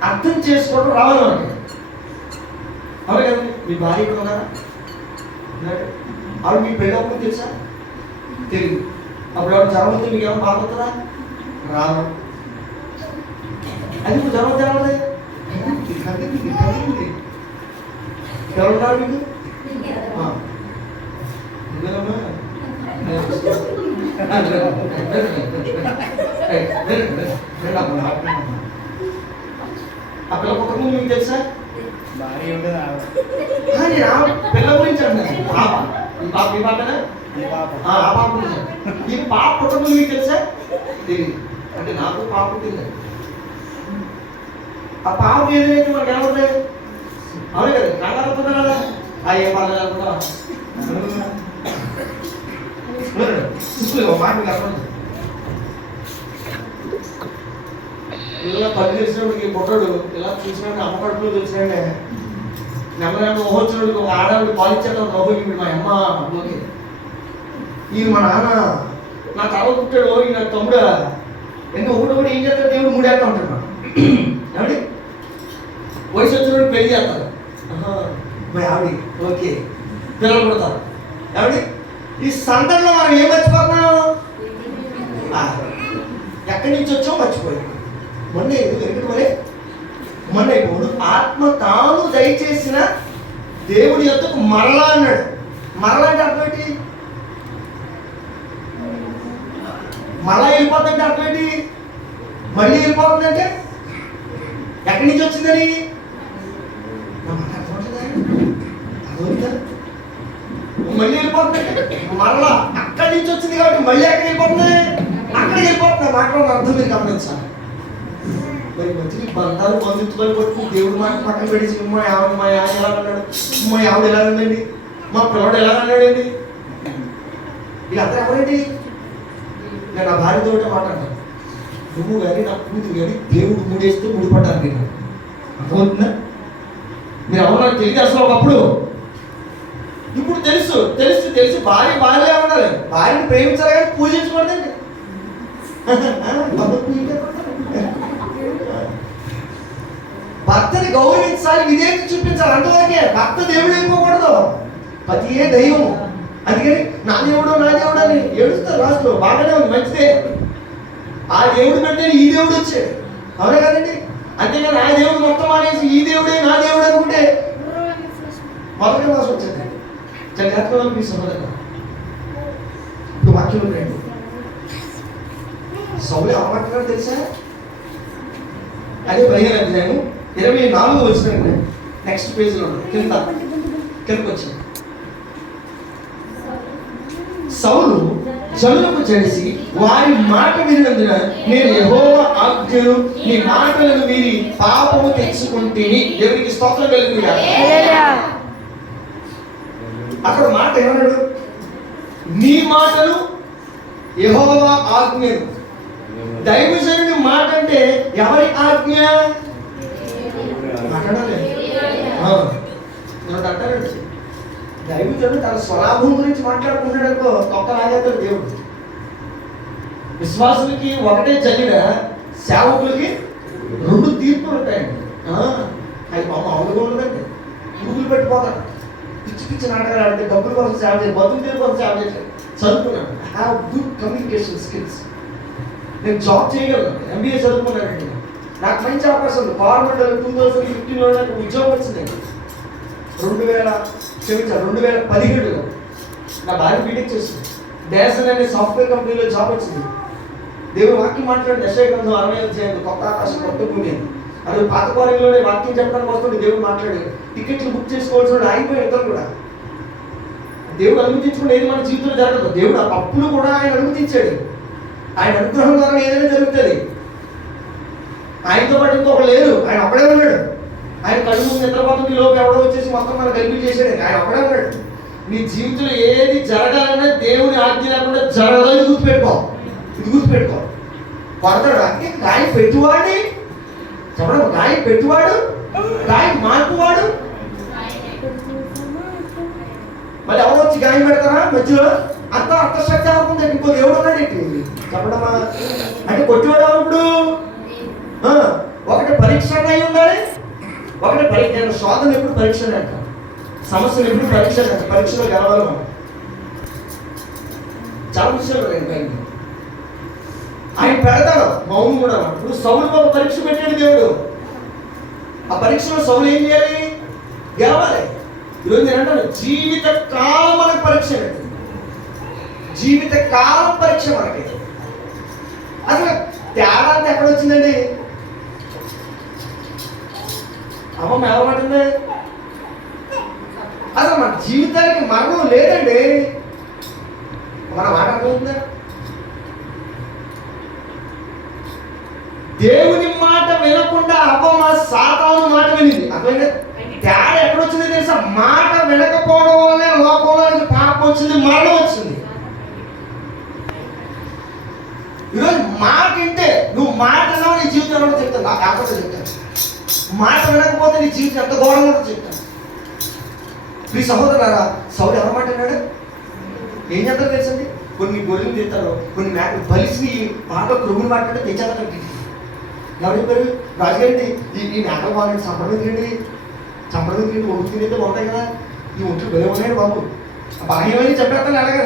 అర్థం చేసుకోవడం రావాలి మనకి. అవును కదండి. మీ భార్య ఇక్కడ ఉన్నారా? ఆవిడ మీ పెళ్ళి అప్పుడు తెలుసా? తెలియదు. అప్పుడు ఎవరు జ్వరం వస్తే మీకు ఏమైనా బాగుంటుందా? రాదు. అది ఇప్పుడు జ్వరం తెలవదే ఎవరున్నారు మీకు? ఆ పిల్ల పుట్టక ముందు మీకు తెలుసా? పిల్ల గురించి అంటున్నాను. పాప ఈ పాపనా? ఆ పాప గురించి. ఈ పాప పుట్టక ముందు మీకు తెలుసా? తెలియదు. అంటే నాకు పాప పుట్టింది. ఆ పాప ఏదైతే మనకు ఏమవుతుంది? అవును కదా, కంగారు అవుతున్నా కదా, ఏం పర్లేదు కూడా మాట కలపండి. ఇలా పని చేసినప్పటికి బుట్టడు ఇలా చూసినాక అమ్మ కడుపులో చూసినాడే నెమ్మది వచ్చినప్పుడు ఒక ఆడవాడికి పాలు ఇచ్చేద్దాం బాబు, ఇప్పుడు మా అమ్మ అమ్మకి ఈ మా నాన్న నా తల పుట్టాడు, ఈ నా తమ్ముడా ఎందుకు ఒకటి కూడా ఏం చేస్తాడు, దేవుడు మూడేస్తా ఉంటాడు. ఏమండి వయసు వచ్చినప్పుడు పెళ్లి చేస్తారు, మా ఆవిడ ఓకే పిల్లలు పుడతారు. ఏమండి ఈ సందర్భంలో మనం ఏం మర్చిపోతున్నాం, ఎక్కడి నుంచి వచ్చామో మర్చిపోయాం. మొన్న ఇప్పుడు ఆత్మ తాను దయచేసిన దేవుడి యొద్దకు మరలా అన్నాడు. మరలా అంటే అర్థం ఏంటి? మరలా వెళ్ళిపోతుందంటే అర్థం ఏంటి? మళ్ళీ వెళ్ళిపోతుందంటే ఎక్కడి నుంచి వచ్చిందని మళ్ళీ వెళ్ళిపోతుందంటే మరలా అక్కడి నుంచి వచ్చింది కాబట్టి మళ్ళీ ఎక్కడికి వెళ్ళిపోతుంది, అక్కడికి వెళ్ళిపోతుంది. మాట్లాడిన అర్థం మీరు గమనించాలి. మరి మంచి బంధాలు బంధుత్వాలు కొట్టుకుని దేవుడు మాట పక్కన పెట్టి మా ఆయన ఎలా అన్నాడు, మా ఆవిడ ఎలా ఉందండి, మా పిల్లడు ఎలా అన్నాడండి, వీళ్ళందరూ ఎవరండి? నేను నా భార్యతో మాట్లాడతాను, నువ్వు కానీ నా కూతురు కానీ దేవుడు మూడేస్తే ముడిపడ్డాను. నేను అర్థమవుతుందా? మీరు ఎవరు నాకు తెలియదు అసలు ఒకప్పుడు. ఇప్పుడు తెలుసు తెలుసు తెలిసి భార్యలే ఉండాలి, భార్యను ప్రేమించాలి కానీ పూజించకూడదండి. భర్తని గౌరవించాలి, విధేయత చూపించాలి, అంతవరకే. భర్త దేవుడు అయిపోకూడదు, పతియే దైవము. అందుకని నా దేవుడు అని ఏడుస్తారు లాస్ట్లో. బాగానే ఉంది, మంచిదే. ఆ దేవుడు కంటే ఈ దేవుడు వచ్చాడు, అవునా కదండి? అంతేగాని ఆ దేవుడు మొత్తం అనేసి ఈ దేవుడే నా దేవుడు అనుకుంటే మొదటి మాసం వచ్చింది. జాగ్రత్తగా మీ సహోదరు ఇప్పుడు వాక్యం రండి. సౌలు ఏమంటున్నాడు తెలుసా? అదే 15వ అధ్యాయం 24వ వచనం నెక్స్ట్ పేజ్లో కిందకు వచ్చింది. సౌలు జనులకు చేసి వారి మాట వినినందున నేను యెహోవా ఆజ్ఞను నీ మాటలను మీరి పాపము తెచ్చుకుంటేని. దేవునికి స్తోత్రం కలుగుతుంది. అక్కడ మాట ఏమన్నాడు? నీ మాటలు యెహోవా ఆజ్ఞను. దైవజనుడి మాట అంటే ఎవరి ఆజ్ఞ? మాట్లాడాలి అంటారండి. దైవజనుడు తన స్వలాభం గురించి మాట్లాడుకుంటాడు, తొక్కలాగేతాడు దేవుడు. విశ్వాసులకి ఒకటే జల్లిన, సేవకులకి 2 తీర్పులు ఉంటాయండి. అది మామూలుగా ఉండదండి. పురుగులు పెట్టిపోతాడు, పిచ్చి పిచ్చి నాటకాలు ఆడితే డబ్బుల కోసం సేవ చేయాలి, బతుకు తీరు కోసం సేవ చేయాలి. చదువుకున్నాను, I have good communication skills. నేను జాబ్ చేయగలను, MBA చదువుకున్నానండి. నాకు మంచి అవకాశం ఉంది. గవర్నమెంట్ 2015లో నాకు ఉద్యోగం వచ్చిందండి. 2017లో నా భార్య బీటెక్ చేస్తుంది. డేసన్ అనే సాఫ్ట్వేర్ కంపెనీలో జాబ్ వచ్చింది. దేవుడు వాక్యం మాట్లాడి యెషయా-గ్రంథం 60వ అధ్యాయం కొత్త ఆకాశం కొత్త భూమి. అది పాత కోరికలోనే వాక్యం చెప్పడానికి వస్తుంది. దేవుడు మాట్లాడి టికెట్లు బుక్ చేసుకోవాల్సిన ఆగిపోయి ఇద్దరు కూడా. దేవుడు అనుమతించుకుంటే ఏది మన జీవితంలో జరగదు. దేవుడు ఆ తప్పులు కూడా ఆయన అనుమతించాడు. ఆయన అనుగ్రహం ద్వారా ఏదైనా జరుగుతుంది. ఆయనతో పాటు ఇంకొకరు లేరు, ఆయన ఒక్కడే ఉన్నాడు. ఆయన కళ్ళు ముందు నిద్రపోతుంది, లోపు ఎవడో వచ్చేసి మొత్తం మనం కలిపి చేసాడు. ఆయన ఒక్కడే ఉన్నాడు. నీ జీవితంలో ఏది జరగాలన్నా దేవుని ఆజ్ఞ లేకుండా జరగదు. ఇది గుర్తుపెట్టుకో. పడతాడు అంటే గాయం పెట్టువాడిని చెప్పడం, గాయం పెట్టువాడు, గాయం మార్పువాడు. మళ్ళీ ఎవరు వచ్చి గాయం పెడతారా మధ్యలో? అర్థశక్తి అవుతుంది. ఇంకో దేవుడు ఉన్నాడు ఏంటి చెప్పడమా? అంటే కొట్టివాడు ఇప్పుడు ఒకటి పరీక్ష అయి ఉండాలి, ఒకటి పరీక్ష. శోధన ఎప్పుడు పరీక్ష అంట, సమస్యలు ఎప్పుడు పరీక్ష అంట. పరీక్షలో గెలవాలి మనం. చాలా విషయాలు పైకి ఆయన పెడతాడు, మౌనం కూడా. ఇప్పుడు సౌలుకు ఒక పరీక్ష పెట్టాడు దేవుడు. ఆ పరీక్షలో సౌలు ఏం చేయాలి? గెలవాలి. ఈరోజు నేను అంటాను, జీవిత కాలం మనకు పరీక్ష అండి. జీవిత కాలం పరీక్ష మనకి. అసలు తేడా అంటే ఎక్కడ వచ్చిందండి? అమ్మ ఎవరమంటుంది? అసలు మన జీవితానికి మరణం లేదండి. మన మాట అర్థమవుతుందా? దేవుని మాట వినకుండా అవ్వమ్మ సాతాను మాట వినింది. అర్థమైందా? తేడా ఎక్కడొచ్చింది తెలుసా? మాట వినకపోవడం వల్లే లోకంలోనికి పాపం వచ్చింది, మరణం వచ్చింది. ఈరోజు మాట వింటే నువ్వు మాట విన్నావు, నీ జీవితం ఎలా చెప్తాను, నాకు కాకపోతే చెప్తాను. మాట వినకపోతే నీ జీవితం ఎంత ఘోరంగా ఉంటుందో చెప్తాను. మీ సహోదరులారా, సౌలు ఎవరు మాట విన్నాడు? ఏం చేస్తారో తెలుసండి? కొన్ని గొర్రెలు తింటారు, కొన్ని మేకలు బలిసి బాగా క్రొమ్ములు మాట్లాడితే తెచ్చేదండి. ఎవరు చెప్పారు? రాజుగారి ఈ మేకలు బాగుంది, సంప్రదించండి, సంప్రదించండి, ఒడ్డు తినేస్తే బాగుంటాయి కదా, ఈ ఒట్లు బలి ఉన్నాయండి బాబు, బాహ్యమని చెప్పేస్తాను, అలాగే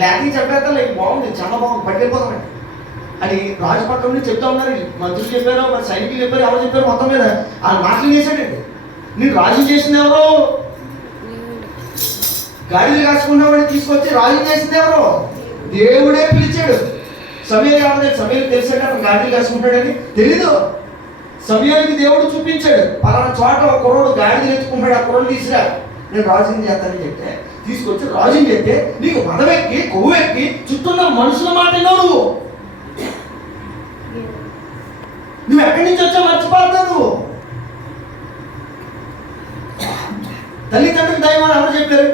లేకపోతే చెప్పేస్తాను, ఇది బాగుంది, చాలా బాగుంది, పట్టుకెళ్ళిపోతామండి అని రాజు పక్కన నుంచి చెప్తా ఉన్నారు. మంత్రులు చెప్పారు, మరి సైనికులు చెప్పారు, ఎవరు చెప్పారు, మొత్తం మీద ఆ మాటలు చేశాడండి. నేను రాజు చేసింది ఎవరు? గాడిలు కాసుకున్నవాడిని తీసుకొచ్చి రాజు చేసింది ఎవరు? దేవుడే పిలిచాడు. సమయం కావాలి, సమయం తెలిసాడు అతను గాడిలు కాసుకుంటాడని తెలీదు. సమయానికి దేవుడు చూపించాడు, పలానా చోట ఒక కుర్రోడు గాడిలు ఎత్తుకుంటాడు, ఆ కుర్రోడు తీసుకురా, నేను రాజుని చేస్తానని చెప్తే తీసుకొచ్చి రాజుని చెప్తే నీకు మదవెక్కి కొవ్వెక్కి చుట్టూన్న మనుషుల మాట నువ్వు ఎక్కడి నుంచి వచ్చా మర్చిపోతావు. తల్లిదండ్రులు దైవం అని ఎవరు చెప్పారు?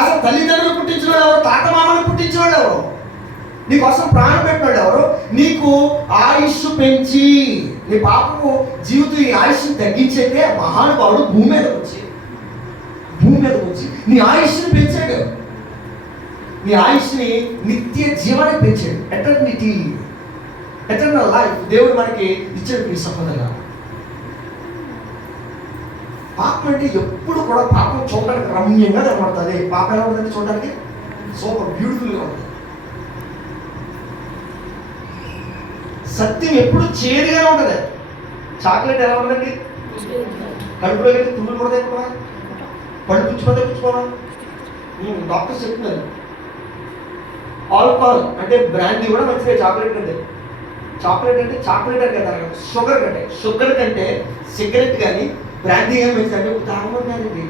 అసలు తల్లిదండ్రులు పుట్టించినాడు ఎవరు? తాత మామను పుట్టించినాడు ఎవరు? నీకోసం ప్రాణం పెట్టినాడు ఎవరు? నీకు ఆయుష్ పెంచి నీ పాపము జీవితం ఈ ఆయుష్ని తగ్గించేదే మహానుభావుడు భూమి మీదకి వచ్చి నీ ఆయుష్ని పెంచాడు. నీ ఆయుష్ని నిత్య జీవనం పెంచాడు. ఎటర్నల్ లైఫ్ దేవుడు మనకి ఇచ్చాడు. మీ సహోదరుగా, పాపం అంటే ఎప్పుడు కూడా పాపం చూడడానికి రమ్యంగా కనబడుతుంది. పాపం ఎలా ఉంటుందంటే చూడడానికి సూపర్ బ్యూటిఫుల్గా ఉంటుంది. సత్యం ఎప్పుడు చేదుగానే ఉంటుంది. చాక్లెట్ ఎలా ఉంటుందండి? కడుపులో వెళ్ళి తుమ్ములు పడతాయి కూడా, పళ్ళు పుచ్చుకోవడం డాక్టర్స్ చెప్తున్నారు. ఆల్కహాల్ అంటే బ్రాండీ కూడా మంచిదే. చాక్లెట్ అంటే చాక్లెట్ అంటే కదా, షుగర్ కంటే సిగరెట్ కానీ బ్రాండీ కానీ మంచిది అంటే తాగడం కాదండి.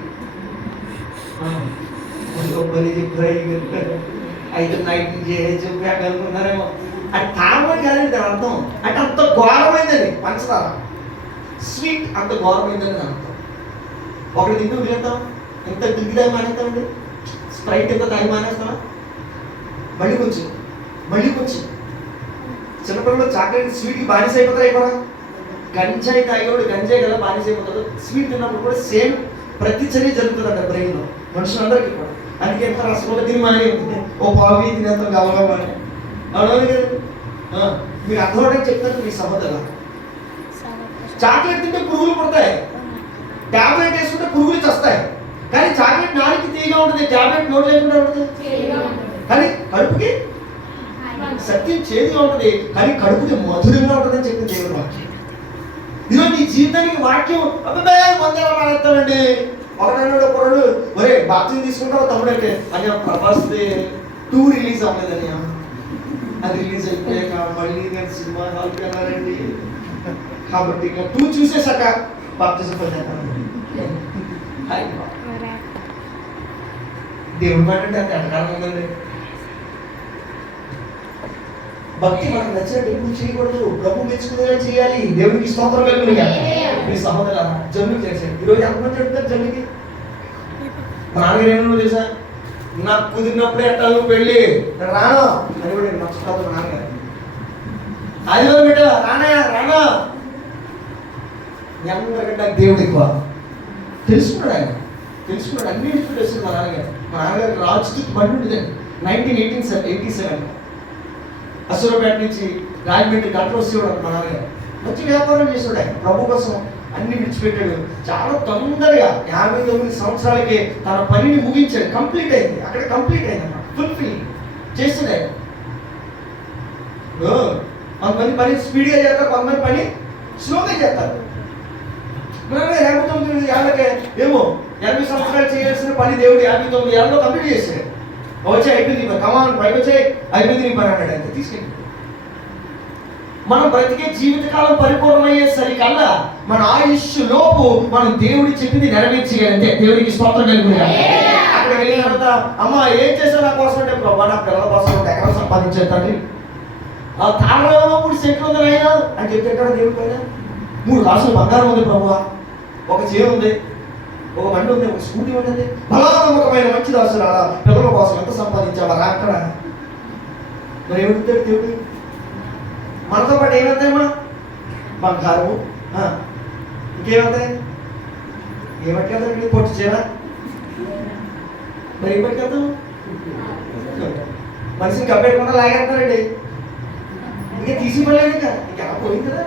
అయితే నైట్ చెప్పాకనుకున్నారేమో, అది తాగడం కాదండి దాని అర్థం. అంటే అంత ఘోరమైందండి పంచదార, స్వీట్ అంత ఘోరమైందని దాని అర్థం. ఒకటి తింటూ వదిలేద్దాం, ఎంత డ్రింక్ తాగి మానేస్తామండి, స్ప్రైట్ ఎంత తాగి మానేస్తామా, మళ్ళీ కొంచెం చిన్నపిల్లలు చాక్లెట్ స్వీట్కి బానిస అయిపోతారా? గంజాయి తాగేవాడు గంజాయి కదా బానిస అయిపోతాడు. స్వీట్ తిన్నప్పుడు కూడా సేమ్ ప్రతిచర్య జరుగుతుందంట బ్రెయిన్లో, మనుషులందరికీ కూడా. అందుకే ఎంత రసగుల్లా తిని మానే ఉంటుంది, ఓ పావి తినేంత గవగా మానే అవును కదా. మీకు అర్థమవడానికి చెప్తాను మీ సహోదరులు. చాక్లెట్ తింటే పురుగులు పుడతాయి, ట్యాబ్లెట్ వేసుకుంటే పురుగులు చస్తాయి. కానీ చాక్లెట్ నాలుగు తీగా ఉంటుంది, ట్యాబ్లెట్ నోట్ లేకుండా ఉంటుంది. కానీ కడుపుకి సత్యం చేదుగా ఉంటుంది, కానీ కడుపుకి మధురంగా ఉంటుందని చెప్పింది దేవుడు వాక్యం. ఈరోజు నీ జీవితానికి వాక్యం వందలా మానేస్తానండి. ఒకడు ఒరే బాప్తిజం తీసుకుంటావు తమ్ముడు అంటే అని ప్రభాస్ 2 రిలీజ్ అవ్వలేదని, అది రిలీజ్ అయిపోయాక మళ్ళీ నేను సినిమా హాల్కి వెళ్ళాలండి. కాబట్టి ఇక 2 చూసేసాక బాప్తిజం పొందాను. దేవుడి మాట అంటే అంత ఎటకాలం ఉందండి. భక్తి మనకు నచ్చినట్టు ఎప్పుడు చేయకూడదు, ప్రభు మెచ్చుకునేలా చేయాలి. దేవుడికి స్తోత్రం కలుగునుగా. మీ సహోదరుల జన్మకి చేశాడు. ఈరోజు ఎంతమంది చెప్తారు జన్మకి? మా నాన్నగారు ఏమన్నా తెలుసా, నాకు కుదిరినప్పుడే ఎట్టాలు పెళ్ళి రాను అని కూడా నేను మర్చిపోతాను. మా నాన్నగారు ఆదివారం బిడ్డ రానా ఎంతకంటే దేవుడు ఎక్కువ తెలుసుకున్నాడు. అన్ని తెలుసుకున్నాడు మా నాన్నగారు. మా నాన్నగారికి రాజు బండి ఉంటుందండి. 1987 అసూరపేట నుంచి రాజమండ్రి గంటలు వచ్చేవాడు మా నాన్నగారు. మంచి వ్యాపారం చేసాడు ఆయన, ప్రభు కోసం అన్ని విడిచిపెట్టాడు. చాలా తొందరగా 59 సంవత్సరాలకి తన పనిని ముగించాడు. కంప్లీట్ అయింది అన్నమాట. ఫుల్ఫిల్ చేస్తాడు ఆయన. కొంతమంది పని స్పీడ్గా చేస్తారు, కొంతమంది పని స్లోగా చేస్తారు. 59 ఏళ్ళకే ఏమో 80 సంవత్సరాలు చేయాల్సిన పని దేవుడు 59 ఏళ్ళలో కంప్లీట్ చేశాడు. వచ్చి అయిపోయింది పని, కమాన్ పైకి వచ్చాయి, అయిపోయింది నీ పని అన్నాడు. అంతే తీసుకెళ్ళి మనం బ్రతికే జీవితకాలం పరిపూర్ణమయ్యేసరికల్లా మన ఆయుష్ లోపు మనం దేవుడి చెప్పింది నెరవేర్చేయాలంటే దేవుడికి స్తోత్రం కలుగుతుంది. అక్కడ వెళ్ళిన తర్వాత అమ్మ ఏం చేసావు నా కోసం అంటే, ప్రభా నా పిల్లల కోసం ఎక్కడ సంపాదించారు తండ్రి, ఆ తాళలో 3 సెంట్లు ఉంది ఆయన అని చెప్తే ఎక్కడ దేవుడి పైన 3 రాసులు బంగారం ఉంది ప్రభువా, ఒక చీర ఉంది, ఒక బండి ఉంది, ఒక స్కూటీ ఉన్నది. బలా నమ్మకమైన మంచి దాసురాలా, పిల్లల కోసం ఎంత సంపాదించావా రా అక్కడ. మరి ఏమిటాడు దేవుడు? మనతో పాటు ఏమవుతాయమ్మా? బంగారము, ఇంకేమవుతాయి? ఏమట్టుకెళ్తాం? పొట్టు చీర. మరి ఏం పట్టుకెళ్తాం? మనిషిని కప్పెట్టకుండా లాగేస్తారండి. ఇంకా తీసిపోలేదు, ఇంకా పోయింది కదా,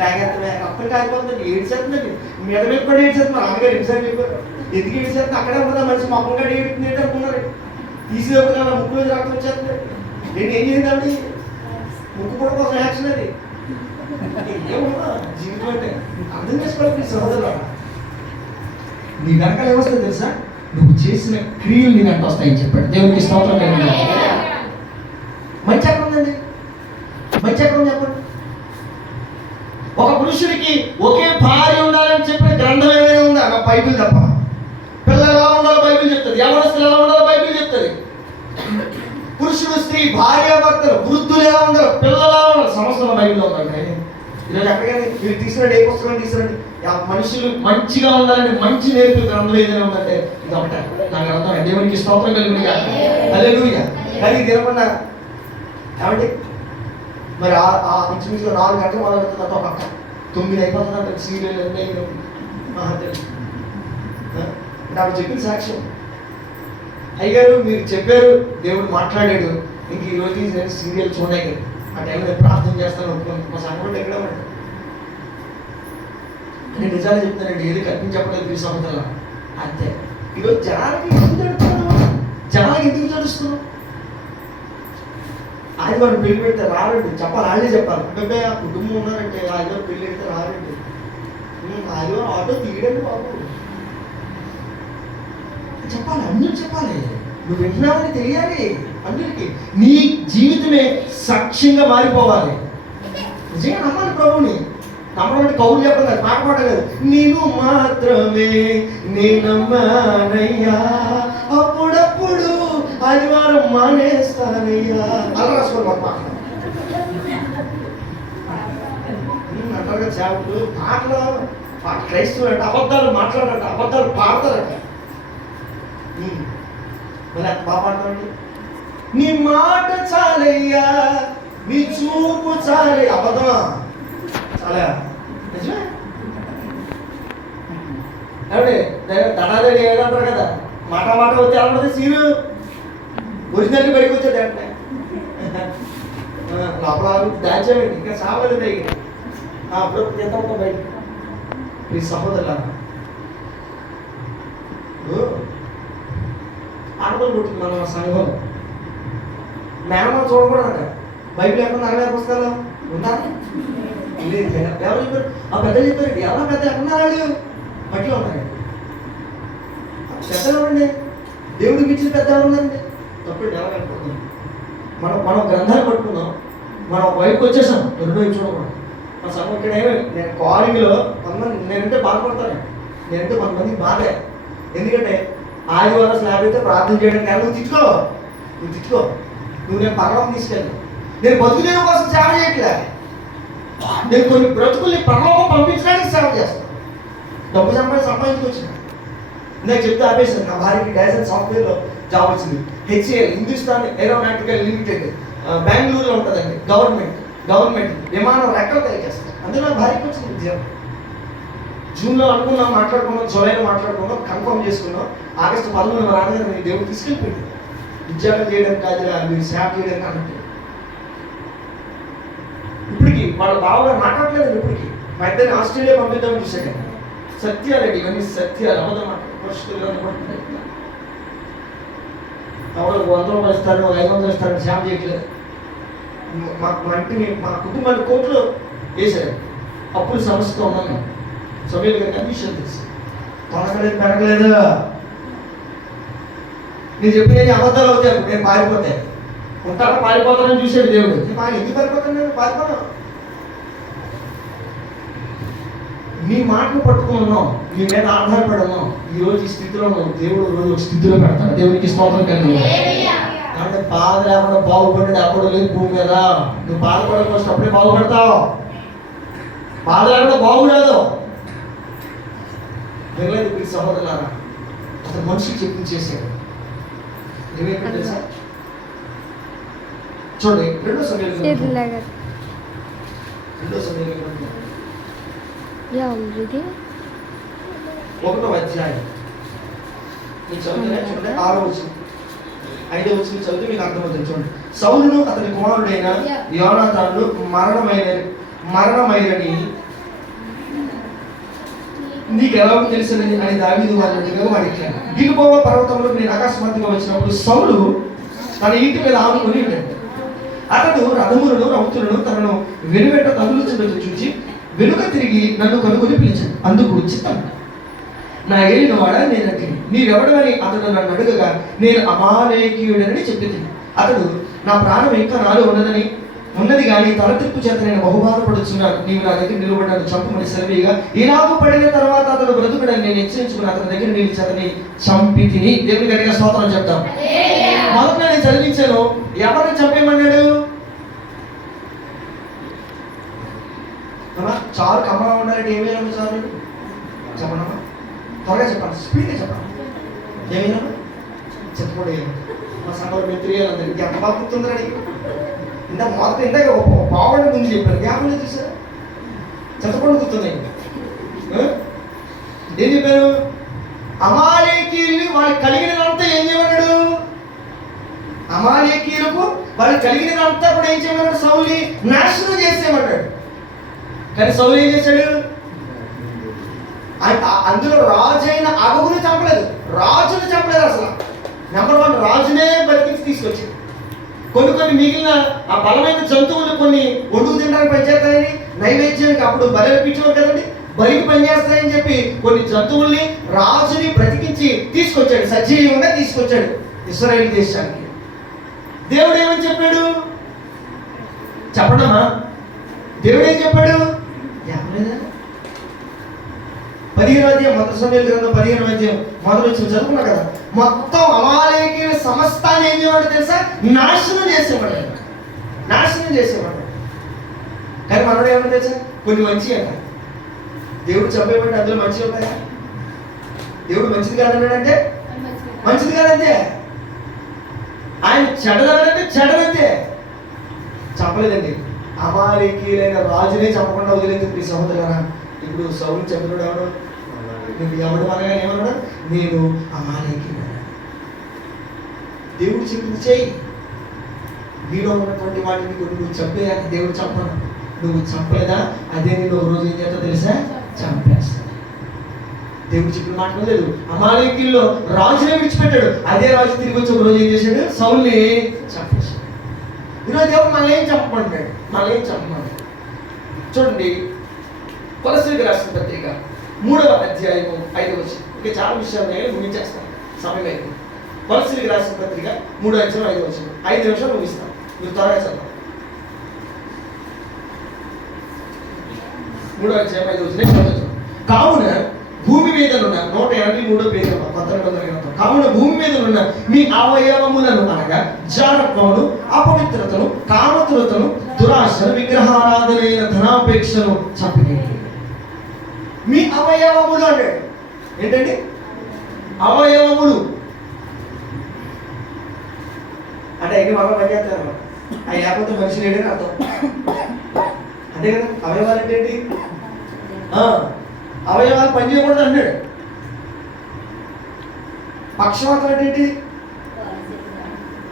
లాగేస్తామే. అప్పుడు కాలిపోతుంది, ఏడ్చేస్తుందండి. మీద మీద కూడా ఏడ్చేస్తుంది. నాన్నగారు ఎన్నిసార్లు చెప్పారు, ఎందుకు ఏడ్చేస్తుంది? అక్కడే ఉంటుందా మనిషి మొక్కలు కూడా ఏడుతుంది ఏంటి అనుకున్నారు. తీసేపుతున్నా ముక్కు మీద రక్తం వచ్చేస్తుంది. నేను ఏం చేద్దామండి? ముక్కు కూడా కోసం యాక్షన్ అది. ఏమన్నా జీవితం అంటే అర్థం చేసుకోవాలి సహోదరులు. నీ వెనకాల ఏమొస్తుంది తెలుసా? నువ్వు చేసిన క్రియలు నీ వెంట వస్తాయని చెప్పాడు. దేవునికి స్తోత్రం కలిగింది. మంచి ఎక్కడ ఉందండి? మంచి ఎక్కడ ఉంది చెప్పండి? ఒక పురుషుడికి ఒకే భార్య ఉండాలని చెప్పిన గ్రంథం ఏమైనా ఉందా? నా బైబిల్ తప్ప. పిల్లలు ఎలా ఉండాలో బైబిల్ చెప్తుంది, యవనస్తులు ఎలా ఉండాలో బైబిల్ చెప్తుంది. పురుషుడు స్త్రీ భార్యాభర్తలు, వృద్ధులు ఎలా ఉండాలో, పిల్లలు ఎలా ఉండాలి, సమస్యలు బైబిల్లో ఉందండి. ఈరోజు ఎక్కడికైనా మీరు తీసుకురండి, ఏ పుస్తకం తీసుకురండి, మనుషులు మంచిగా ఉండాలని మంచి నేర్పే గ్రంథం ఏదైనా ఉందంటే ఇది ఒకటే నా గ్రంథం. దేవునికి స్తోత్రం కలిగిన హల్లెలూయా. కానీ ఇది ఏమన్నా ఏమంటే మరి ఆ ఇంచుమించుగా 4 గంటలు మొదలవుతుంది, ఒక పక్క 9 అయిపోతుంది అంటే సీరియల్ అన్నీ తెలుసు. నాకు చెప్పిన సాక్ష్యం, అయ్యారు మీరు చెప్పారు, దేవుడు మాట్లాడాడు, ఇంక ఈరోజు నేను సీరియల్ చూడలేదు. ఆ టైంలో నేను ప్రార్థన చేస్తాను ఒప్పుకోండి. మా సంగతి ఎక్కడ ఉన్నాడు? నేను నిజాలు చెప్తానండి, ఏది కట్టించి చెప్పలేదు ఈ సంవత్సరాలు అంతే. ఈరోజు జనాలకి ఎందుకు జడుస్తున్నావు? జనాలకి ఎందుకు జడుస్తున్నావు? ఆదివారం పెళ్లి పెడితే రారండి, చెప్పాలి, వాళ్ళే చెప్పాలి. అంటే ఆ కుటుంబం ఉన్నారంటే ఆదివారం పెళ్లి పెడితే రారండి. ఆదివారం ఆటో తీయడండి బాబు చెప్పాలి, అందరూ చెప్పాలి. నువ్వు వింటున్నావని తెలియాలి అందరికి. నీ జీవితమే సాక్ష్యంగా మారిపోవాలి. నిజంగా నమ్మాలి ప్రభుని. నమ్మడం కౌలు చెప్పదు, పాట పాట కాదు. నేను మాత్రమే నేనమ్మానయ్యా, అప్పుడప్పుడు ఆదివారం మానేస్తానయ్యా. అలా రాసుకోండి మా పాట అంటారు కదా సేవకులు. పాట క్రైస్తవులు అంటే అబద్ధాలు మాట్లాడారంట, అబద్ధాలు పాడతారట. మరి అంత బాగా పాడతారండి. నీ మాట చాలయ్యా, నీ చూపు చాలే. అబద్ధమా? చాలా నిజమే. ఏమండి దడాదే ఏదంటారు కదా, మాట మాట వచ్చి ఎలా సీరు ఒరిజినల్ బయటకు వచ్చేది అంటే లోపల దాచామండి, ఇంకా సావలేదు. అప్పుడు ఎంత ఉంటాం బయట. ఈ సహోదరులా ఆడపల్లి పుట్టింది మన సంఘం. మేనమా చూడకూడదంట. బైబిల్ ఎక్కడ 40 పుస్తకాలు ఉందా? లేదు. ఎవరు చెప్పారు? ఆ పెద్దలు చెప్పారు. ఎవరో పెద్ద ఎక్కడున్నారు? వాళ్ళు మట్టిలో ఉన్నారండి. పెద్దలు ఉండండి, దేవుడికి ఇచ్చిన పెద్ద ఎవరు ఉన్నారండి? తప్పుడు ఎవరు అనుకుంటున్నాం. మనం గ్రంథాలు పట్టుకున్నాం, మనం వైపు వచ్చేసాం. రెండో వైపు చూడకూడదు. మా సంఘం ఇక్కడ ఏమి, నేను కాలింగ్లో కొంతమంది నేనంటే బాధపడతాను. నేనంటే కొంతమందికి బాధే. ఎందుకంటే ఆదివారం స్లాబ్ అయితే ప్రార్థన చేయడానికి నువ్వు తిట్టుకో, నువ్వు నేను పర్వం తీసుకెళ్ళి, నేను బతుకుదేవ కోసం సేవ చేయట్లే. నేను కొన్ని బ్రతుకుల్ని పరలోకం పంపించడానికి సేవ చేస్తాను. డబ్బు సంపాదించుకొచ్చిన నేను చెప్తే ఆపేసాను. నా భార్యకి డైజన్ సాఫ్ట్వేర్లో జాబ్ వచ్చింది. HAL హిందుస్థాన్ ఏరోనాటికల్ లిమిటెడ్, బెంగళూరులో ఉంటుందండి. గవర్నమెంట్ విమానం రెక్కలు తయారు చేస్తారు. అందులో నా భార్యకి వచ్చింది ఉద్యోగం. జూన్లో అనుకున్నాం, మాట్లాడుకున్నాం, జూలైలో మాట్లాడుకున్నాం, కన్ఫర్మ్ చేసుకున్నాం. ఆగస్టు 11 మా నాన్నగారు మీరు దేవుడు తీసుకెళ్ళిపోయింది. ఉద్యోగం చేయడానికి కాదు, మీరు సేవ చేయడానికి అన్నట్టు. ఇప్పటికి వాళ్ళ బావగారు మాట్లాడలేదు. ఇప్పటికి మా ఇద్దరిని ఆస్ట్రేలియా పంపిద్దామని చూశాను. సత్యాలండి, ఇవన్నీ సత్యాలు, అబద్ధం మాట. పరిస్థితుల్లో ఎవరు 100 రూపాయలు ఇస్తారు, 500 ఇస్తారని సేవ చేయట్లేదు. మా ఇంటిని, మా కుటుంబాన్ని కోర్టులో వేశారు. అప్పుడు సమస్యతో ఉన్నాను. సమీల్ గారి కండిషన్ తెలుసు. తొలగలేదు, పెరగలేదు. నేను చెప్పిన అబద్ధాలు అవుతాయి. నేను పారిపోతే ఉంటారా? పారిపోతానని చూసాడు దేవుడు. ఎందుకు పారిపోతాను? నేను పారిపోను. నీ మాటను పట్టుకుని ఉన్నాం, నీ మీద ఆధారపడి ఉన్నాం. ఈ రోజు ఈ స్థితిలో ఉన్నాం. దేవుడు రోజు ఒక స్థితిలో పెడతాడు. దేవునికి స్తోత్రం కలిగి. అంటే బాధ లేకుండా బాగుపడ్డాడు అప్పుడు లేదు భూమి మీద. నువ్వు బాధపడకపోతే అప్పుడే బాగుపడతావు. బాధ లేకుండా బాగుపడదు. వినలేదు మీ సహోదరులారా, అతను మనుషులు చెప్పింది చేశాడు. ఏమైపోయింది తెలుసా? చూడండి 2 సమయాలు 1వ అధ్యాయం మీకు చదివితే చూడండి 6వ వచనం 5వ వచనం చదివితే మీకు అర్థమవుతుంది. చూడండి, సౌలును అతని కుమారుడైన యోనాతాను మరణమైనని నీకు ఎలా తెలిసినది అని దావీదు వారిని అడిగాను. గిల్బోవ పర్వతంలో నేను అకస్మాత్తుగా వచ్చినప్పుడు సౌలు తన ఇంటి మీద ఆనుకొని ఉన్నాడు. అతడు రథములను రౌతులను తనను వెనువెంట తగులుచున్నట్టు చూసి వెనుక తిరిగి నన్ను కనుగొని పిలిచాడు. అందుకు చిత్తం నా ఏలిన వాడ నేనంటే నీవెవడమని అతడు నన్ను అడగగా నేను అమాలేకీయుడనని చెప్పింది. అతడు నా ప్రాణం ఇంకా నాలో ఉన్నది కానీ తలతిప్పు చేత నేను బహుబాధపడుచున్నాను. నీవు నా దగ్గర నిలబడ్డాను చంపమని సెలవీగా ఈనాకు పడిన తర్వాత అతడు బ్రతుకుడని నేను హెచ్చరించుకుని అతని దగ్గర నిలిచి అతని చంపి తిని దేవుని గట్టిగా స్తోత్రం చెప్తాం. మొదట నేను చదివించాను, ఎవరిని చంపేయమన్నాడు? చారు కమ్మగా ఉండాలంటే ఏమైనా చాలు చెప్పనమ్మా, త్వరగా చెప్పండి, స్పీడ్గా చెప్పండి. ఏమైనా చెప్పండి. మా సంఘంలో మిత్రులందరికీ ఎంత బాగా గుర్తుందని ఇందాక పావుగంట ముందు చెప్పారు, జ్ఞాపకం లేదు చూసారా? చెప్పకుండా గుర్తున్నాయి. ఏం చెప్పారు? అమాలేకీయుల్ని వాళ్ళకి కలిగినదంతా ఏం చేయమన్నాడు? అమాలేకీయులకు వాళ్ళకి కలిగినదంతా కూడా ఏం చేయమన్నాడు? సౌలుని నాశనం చేసేయమన్నాడు. కానీ సౌలు ఏం చేశాడు? అందులో రాజు అయిన అగగుని చంపలేదు, రాజుని చంపలేదు. అసలు నెంబర్ 1 రాజునే బతికించి తీసుకొచ్చాడు. కొన్ని మిగిలిన ఆ బలమైన జంతువులు కొన్ని ఒడుగు తినడానికి పనిచేస్తాయని, నైవేద్యానికి అప్పుడు బలిపించేవారు కదండి, బలికి పనిచేస్తాయని చెప్పి కొన్ని జంతువుల్ని రాజుని బ్రతికించి తీసుకొచ్చాడు, సజీవంగా తీసుకొచ్చాడు ఇశ్రాయేలు దేశానికి. దేవుడు ఏమని చెప్పాడు చెప్పడమా? దేవుడు ఏం చెప్పాడు? 15వ అధ్యాయం మొదటి సమయాల గ్రంథం 15వ అధ్యాయం మొదలు వచ్చి చదువుకున్నా కదా, మొత్తం అమాలేకీయుల సమస్తాన్ని ఏం చేయమంటే తెలుసా? నాశనం చేసేవాడు. కానీ మనోడు ఏమన్నా తెలుసా? కొన్ని మంచి అంట. దేవుడు చంపేమంటే అందులో మంచి ఉంటాయా? దేవుడు మంచిది కాదన్నాడంటే మంచిది కాదంతే, ఆయన చెడదన్నాడంటే చెడదంతే. చంపలేదండి. అమాలేకీయులైన రాజునే చంపకుండా వదిలేదు మీ సహోదరులారా. ఇప్పుడు సౌలు చంద్రుడు ఎవడు? నువ్వు ఎవడు అనగానే ఏమన్నాడు? నేను అమాలేకీయుడు. దేవుడు చెప్పింది చేయి. నీలో ఉన్నటువంటి వాటిని కొన్ని నువ్వు చంపేయాలి. దేవుడు చంపను, నువ్వు చంపలేదా అదే నేను ఒక రోజు ఏం చేస్తా తెలుసా? చంపేస్తాను. దేవుడు చెప్పిన మాట లేదు. అమాలేకీయుల్లో రాజునే విడిచిపెట్టాడు, అదే రాజు తిరిగి వచ్చి ఒక రోజు ఏం చేశాడు? సౌలుని చంపేశాడు. ఈరోజు దేవుడు మనల్ని ఏం చంపమంటాడు? చూడండి, కొలస్సీయులకు రాసిన పత్రిక 3వ అధ్యాయము 5వ వచనం. ఇంకా చాలా విషయాలు నేను ముగించేస్తాను, సమయం అయిపోయింది. కొలస్సీయులకు రాసిన పత్రిక 3వ అధ్యాయం 5వ వచనం. 5 నిమిషాలు ముగిస్తాను, మీరు త్వరగా చదవండి. 3వ అధ్యాయం 5వ వచనం. కావున భూమి మీద ఉన్న 183వ పేజీ 1980. కావున భూమి మీద ఉన్న మీ అవయవములను అనగా జారత్వమును, అపవిత్రతను, కామతులతను, దురాశను, విగ్రహారాధనైన ధనాపేక్షను చంపివేయండి. మీ అవయవములు అన్నాడు. ఏంటండి అవయవములు అంటే ఎన్ని మనం పని చేస్తారు, అవి లేకపోతే మనిషి లేడని అర్థం. అంతే కదా? అవయవాలు అంటే ఏంటి? అవయవాలు పని చేయకూడదు అన్నాడు. పక్షవాతం అంటే ఏంటి?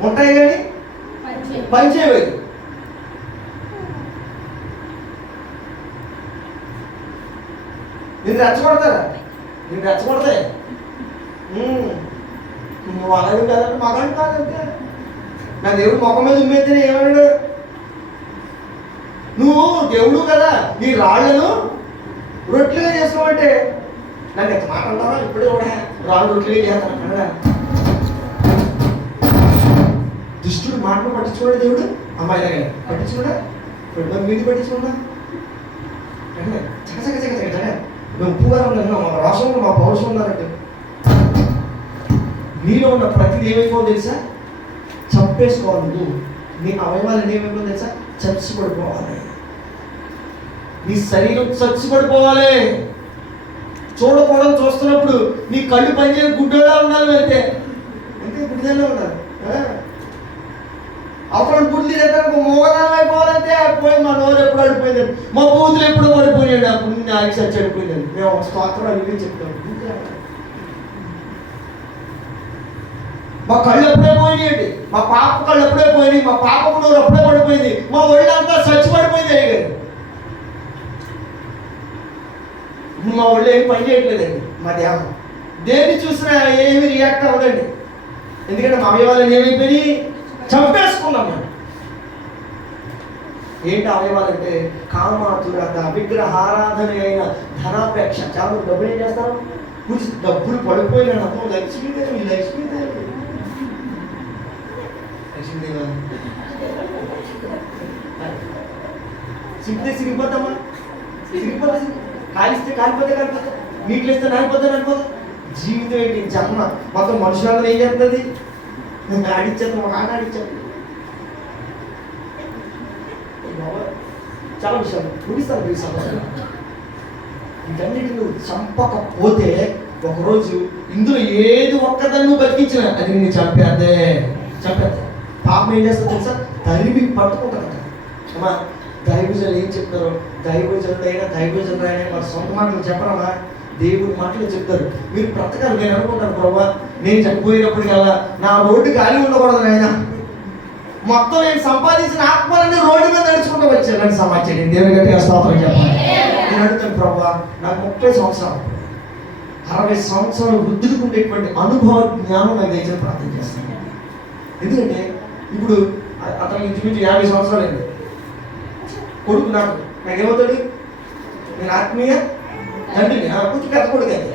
ఉంటాయి కానీ పని చేయలేదు. నేను రెచ్చగొడతారా? నేను రెచ్చగొడతాయి. నువ్వు అలాగే కాదంటే మగాడు కాదంటే నా దేవుడు మొఖం మీద ఉమ్మేస్తే ఏమన్నాడు? నువ్వు దేవుడు కదా, నీ రాళ్లను రొట్టెలుగా చేసుకోమంటే నన్ను ఎంత మాట అంటావా? ఇప్పుడే కూడా రాళ్ళు రొట్టెలుగా చేస్తాను అన్నాడా? దుష్టుడు మాటలు పట్టించుకోడా దేవుడు? అమ్మాయిలాగా పట్టించుకోడా? మీది పట్టించుకోడా? చకచక మేము ఉప్పుగా ఉన్నాను, మా రాష్ట్రంలో మా పౌరుషం ఉన్నారంటే నీలో ఉన్న ప్రతిదీ ఏమైపోదు తెలుసా? చంపేసుకోవాలి. నువ్వు నీ అవయవాలు ఏమైపోదు తెలుసా? చచ్చిపడిపోవాలి. నీ శరీరం చచ్చిపడిపోవాలి. చూడకూడదు చూస్తున్నప్పుడు నీ కళ్ళు పనిచేయని గుడ్డోలా ఉండాలి, అయితే అంతే గుడ్డిదల్లో ఉండాలి. అప్పుడు గుడ్డి దగ్గరకు మోగదానం అయిపోవాలంటే పోయి మా నోరు ఎప్పుడు అడిపోయింది, మా బూతులు ఎప్పుడు పడిపోయాడు, అప్పుడు నేను ఆగి సచ్చి అడిపోయింది. మేము స్తోత్రం అడిగి చెప్తాం. మా కళ్ళు ఎప్పుడే పోయినాయండి, మా పాప కళ్ళు ఎప్పుడే పోయినాయి, మా పాపకు నోరు ఎప్పుడే పడిపోయింది, మా ఒళ్ళంతా చచ్చి పడిపోయింది అయ్యారు. మా ఒళ్ళు ఏం పని చేయట్లేదండి. మా దేహం దేన్ని చూసినా ఏమి రియాక్ట్ అవ్వదండి. ఎందుకంటే మా అవయవాలను ఏమైపోయి చంపేసుకున్నాం మేము. ఏంటి అవయవాలంటే కామాతురత, విగ్రహారాధన అయిన ధనాపేక్ష. చాలా డబ్బులు ఏం చేస్తారు, కూర్చి డబ్బులు పడిపోయిన అమ్మో లక్ష్మీదేవి లక్ష్మీదేవి లక్ష్మీదేవి సిగ్గితే సిరిగిపోతామా, సిరిగిపోతా, కాలిస్తే కాలిపోతే కాలిపోతా, నీళ్ళు ఇస్తే నాలిపోతే నాలిపోతా. జీవితం ఏంటి, జన్మ మొత్తం మనుషులందరూ ఏం చేస్తుంది, ఆడిచ్చేస్తాం, ఒక ఆట ఆడిచ్చాను. చాలా విషయాలు ముగిస్తాను. ఈ సమస్య వీటన్నిటిని నువ్వు చంపకపోతే ఒకరోజు ఇందులో ఏది ఒక్కదాన్ని నువ్వు బతికించిన అది నేను చంపేద్దే. పాపం ఏం చేస్తా తెలుసా, తరిమి పట్టుకుంటారు. అమ్మా దైవజనులు ఏం చెప్తారు, దైవజనుడైనా దైవజనుడైనా వారి సొంత మాటలు చెప్పరమ్మా, దేవుడి మాటలు చెప్తారు. మీరు బ్రతకాలి. నేను అనుకుంటాను, ప్రభా నేను చనిపోయినప్పటికల్లా నా రోడ్డు ఖాళీ ఉండకూడదు నాయన, మొత్తం నేను సంపాదించిన ఆత్మలన్నీ రోడ్డు మీద నడుచుకుంటూ వచ్చాను సమాచారం. దేవుని గట్టిగా స్తోత్రం చెప్పాలి. నేను అడుగుతాను, ప్రభా నాకు 30 సంవత్సరాలు 60 సంవత్సరాలు వృద్ధులకు ఉండేటువంటి అనుభవ జ్ఞానం నాకు దయచేసి ప్రార్థన చేస్తాను. ఎందుకంటే ఇప్పుడు అతనికి ఇంచుమించు 50 సంవత్సరాలు అయింది. కొడుకు నాకేమవుతాడు, నేను ఆత్మీయ తండ్రిని, కొంచెం పెద్ద కొడుకు అయితే.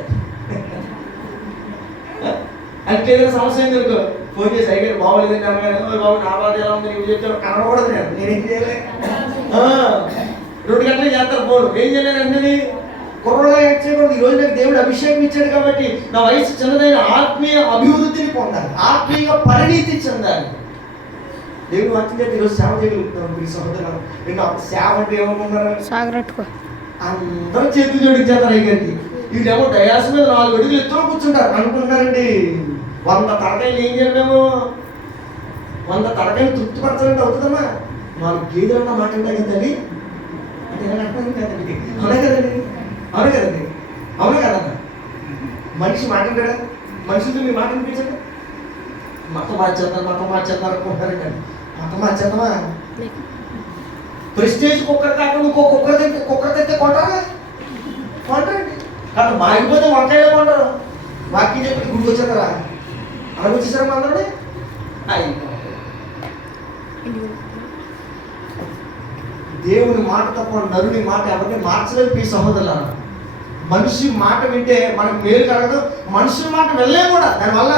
అంటే ఏదైనా సమస్య అయింది అనుకో, ఫోన్ చేసి అయ్యారు బాగోలేదండి అమ్మగారు, బాబు నా బాధ ఎలా ఉంది నువ్వు చెప్తాను, కనబడదు. నేనేం చేయలే, 2 గంటలకు చేస్తారు ఫోన్, ఏం చేయలేదండి కుర్రలో యాక్ట్ చేయకూడదు. ఈ రోజు నాకు దేవుడు అభిషేకం ఇచ్చాడు కాబట్టి నా వయసు చిన్నదైన ఆత్మీయ అభివృద్ధిని పొందాలి, ఆత్మీయ పరిణితి చెందాలి. దేవుడు వాక్యం చేస్తే ఈరోజు సేవ చేయగలుగుతున్నాం. మీ సహోదరులు నేను సేవ అంటే ఏమనుకున్నారు, అందరూ చేతులు జోడించేస్తారు. అయ్యారికి వీళ్ళేమో డయాస్ మీద 4 అడుగులు ఎత్తులో కూర్చుంటారు అనుకుంటున్నారండి. 100 తలకాయలు ఏం చేయాలి, మేము 100 తలకాయలు తృప్తిపరచాలంటే అవుతుందమ్మా. 4 గేదెలన్నా మాట్లాడాలి కదండి, అంటే ఎలా అర్థం కదండి. అవునా కదండి, అవును కదండి, అవునా కదన్నా. మనిషి మాట్లాడాడా, మనుషులతో మీరు మాట అనిపించండి. మతం మార్చేస్తారు అనుకుంటారండి. మతం మార్చేద్దామా, ప్రెస్టేజ్ కుక్కర్ కాకుండా ఇంకో కుక్కర్ తెస్తే కొంటారా, కొంటారండి. కానీ మాగిపోతే వంకాయలే కొంటారు. వాక్యం చెప్పి గుడికి వచ్చేస్తారా, అలా వచ్చేసారా అందరూ. దేవుని మాట తప్ప నరుని మాట ఎవరిని మార్చలేదు. ఈ సహోదరులారా, మనిషి మాట వింటే మనకు మేలు కలగదు, మనుషుల మాట వెళ్ళలేము కూడా, దానివల్ల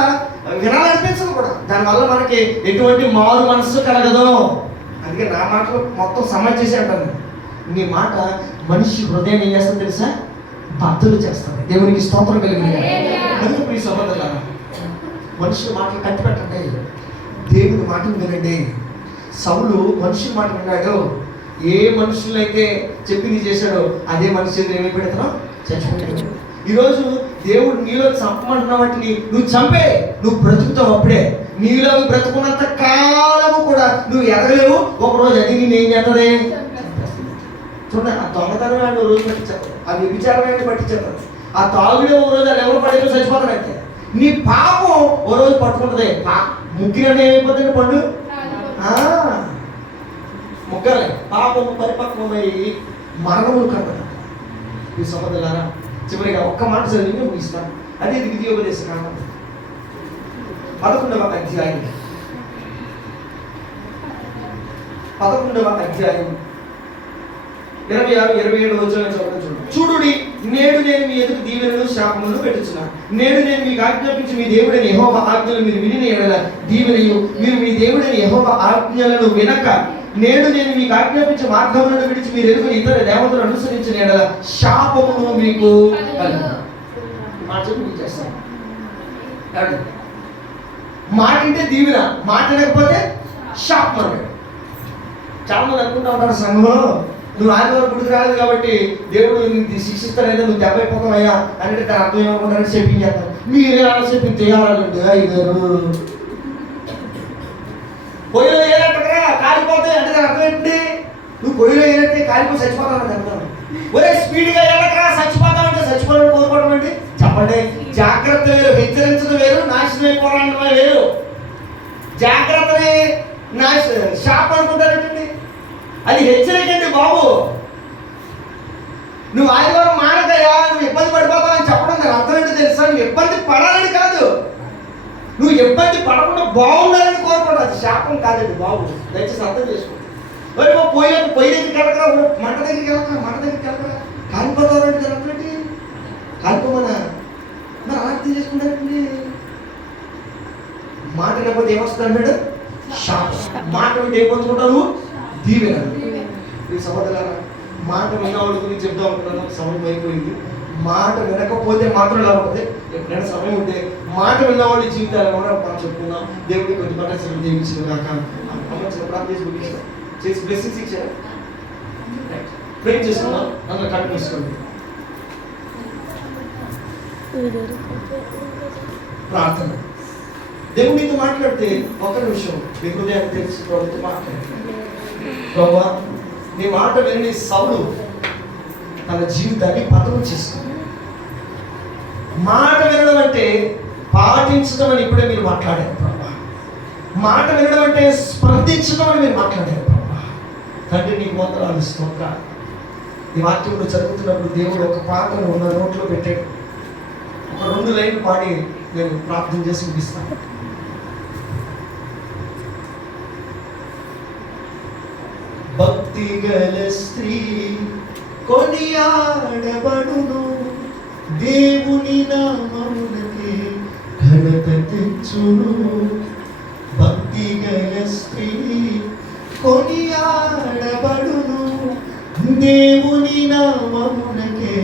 వినాలనిపించదు కూడా, దానివల్ల మనకి ఎటువంటి మారు మనస్సు కలగదు. అందుకే నా మాటలు మొత్తం సమయం చేసి అంటాను, నీ మాట మనిషి హృదయం ఏం చేస్తుంది తెలుసా, బద్దలు చేస్తుంది. దేవునికి స్తోత్రం కలిగింది. అందుకు ఈ సహోదరులారా, మనుషుల మాటలు కట్టి పెట్టండి, దేవుని మాటలు వినండి. సౌలు మనుషుల మాట విన్నాడు. ఏ మనుషులైతే చెప్పింది చేశాడో అదే మనుషులు ఏమి పెడతారో చచ్చిపోయాడు. ఈరోజు దేవుడు నీలో చంపమంటున్నావంటే నువ్వు చంపే, నువ్వు బ్రతుకుతావు. అప్పుడే నీలో బ్రతుకున్నంత కాలము కూడా నువ్వు ఎదగలేవు. ఒకరోజు అది నేను ఏం చేస్తుంది, చూడండి. ఆ దొంగతనం ఆయన రోజు పట్టించేస్తారు, ఆ వ్యభిచారం ఆయన పట్టించేస్తారు, ఆ తాగుడే ఒక రోజు అది ఎవరు పడేదో చచ్చిపోతాడంటే. నీ పాపం ఓ రోజు పట్టుకుంటుంది. ముగ్గురనే ఏమైపోతుంది పండు, ముగ్గురే పాపము పరిపక్వమై మరణములు కనబడ. ఈ సహోదరులారా, చివరిగా ఒక్క మాట చదివి ముగిస్తాను. అదే ద్వితీయోపదేశ కాండం 11వ అధ్యాయం 26-27 వచనాలను చదవండి. చూడుడి, నేడు నేను మీ ఎదురు దీవెనలు శాపములను పెట్టుచున్నాను. నేడు నేను మీకు ఆజ్ఞాపించి మీ దేవుడైన యెహోవా ఆజ్ఞలు మీరు విని ఎడల దీవెనయు, మీరు మీ దేవుడైన యెహోవా ఆజ్ఞలను వినక నేడు నేను మీకు ఆజ్ఞాపించే మార్గములను విడిచి మీరు ఎదుగు ఇతర దేవతలను అనుసరించిన ఎడల శాపమును మీకు చేస్తాను. మాట అంటే దీవెన, మాట లేకపోతే శాపం. చాలా మంది అనుకుంటా ఉంటారు సంఘంలో, నువ్వు ఆదివారం గుడికి రాలేదు కాబట్టి దేవుడు శిక్షిస్తాడైతే నువ్వు దెబ్బ అయిపోతావయ్యా అంటే దాని అర్థం ఏమనుకుంటారని చెప్పించేస్తాను. మీరు ఎలా చెప్పింది తేయాలంటే అయ్యారు పొయ్యిలో ఏనంటరా కాలిపోతాయి అంటే దాని అర్థం ఏంటి? నువ్వు పొయ్యిలో ఏనంటే కాలిపోయి చచ్చిపోతావు చెప్తాను. ఒరే స్పీడ్గా వెళ్ళకరా చచ్చిపోతావంటే చచ్చిపోవాలని కోరుకోవడం ఏంటి చెప్పండి. జాగ్రత్త వేరు, హెచ్చరించడం వేరు, నాశనం అయిపోవడం వేరు. జాగ్రత్తని షాప్ అనుకుంటారేంటండి? అది హెచ్చరికండి బాబు. నువ్వు ఆదివారం మానకయ్యా నువ్వు ఇబ్బంది పడిపోతావని చెప్పడం నాకు అర్థం ఏంటో తెలుసా? నువ్వు ఇబ్బంది పడాలని కాదు, నువ్వు ఇబ్బంది పడకుండా బాగుండాలని కోరుకోవడం. అది శాపం కాదండి బాబు, దయచేసి అర్థం చేసుకో. మరి పొయ్యి దగ్గరికి వెళ్ళకరా, మంట దగ్గరికి వెళ్ళకరా కాలిపోతారంటే జరుగుతుంది. కాలిపోమనా మరి అలా అర్థం చేసుకుంటారండి. మాట లేకపోతే ఏమొస్తుంది అన్నాడు? శాపం. మాట వింటే ఏం పొందుకుంటావు? దీవెన. ఈ సహోదరులారా, మాట విన్నవాళ్ళ గురించి చెప్తా ఉంటున్నాను, సమయం అయిపోయింది. మాట వినకపోతే మాత్రం ఎలా ఉంటుంది? ఎప్పుడైనా సమయం ఉంటే మాట విన్నవాళ్ళ జీవితాలు కూడా మనం చెప్పుకుందాం. దేవుడికి కొంచెం పట్ల దీవించిన కాక ప్రార్థన చేసి బ్లెస్సింగ్స్ ఇచ్చారు. ప్రే చేసుకుందాం, అందులో కట్టు తీసుకోండి. ప్రార్థన. దేవుడితో మాట్లాడితే ఒక నిమిషం మీ హృదయాన్ని తెలిసి ప్రభుత్వం మాట్లాడండి. ప్రభా, నీ మాట విని సౌలు తన జీవితాన్ని పతనం చేసుకుంది. మాట వినడం అంటే పాటించడం అని ఇప్పుడే మీరు మాట్లాడారు ప్రభా. మాట వినడం అంటే స్పందించడం అని మీరు మాట్లాడారు ప్రభా. తండ్రి నీకు వందనాలు స్తోత్రాలు. ఈ వాక్యంలో చదువుతున్నప్పుడు దేవుడు ఒక పాటను నా నోట్లో పెట్టాడు. ఒక 2 లైన్లు పాడి నేను ప్రార్థన చేసి ముగిస్తాను. భక్తి గల స్త్రీ కొనియాడబడును, దేవుని నామమునకే ఘనత తెచ్చును. భక్తి గల స్త్రీ కొనియాడబడును, దేవుని నామమునకే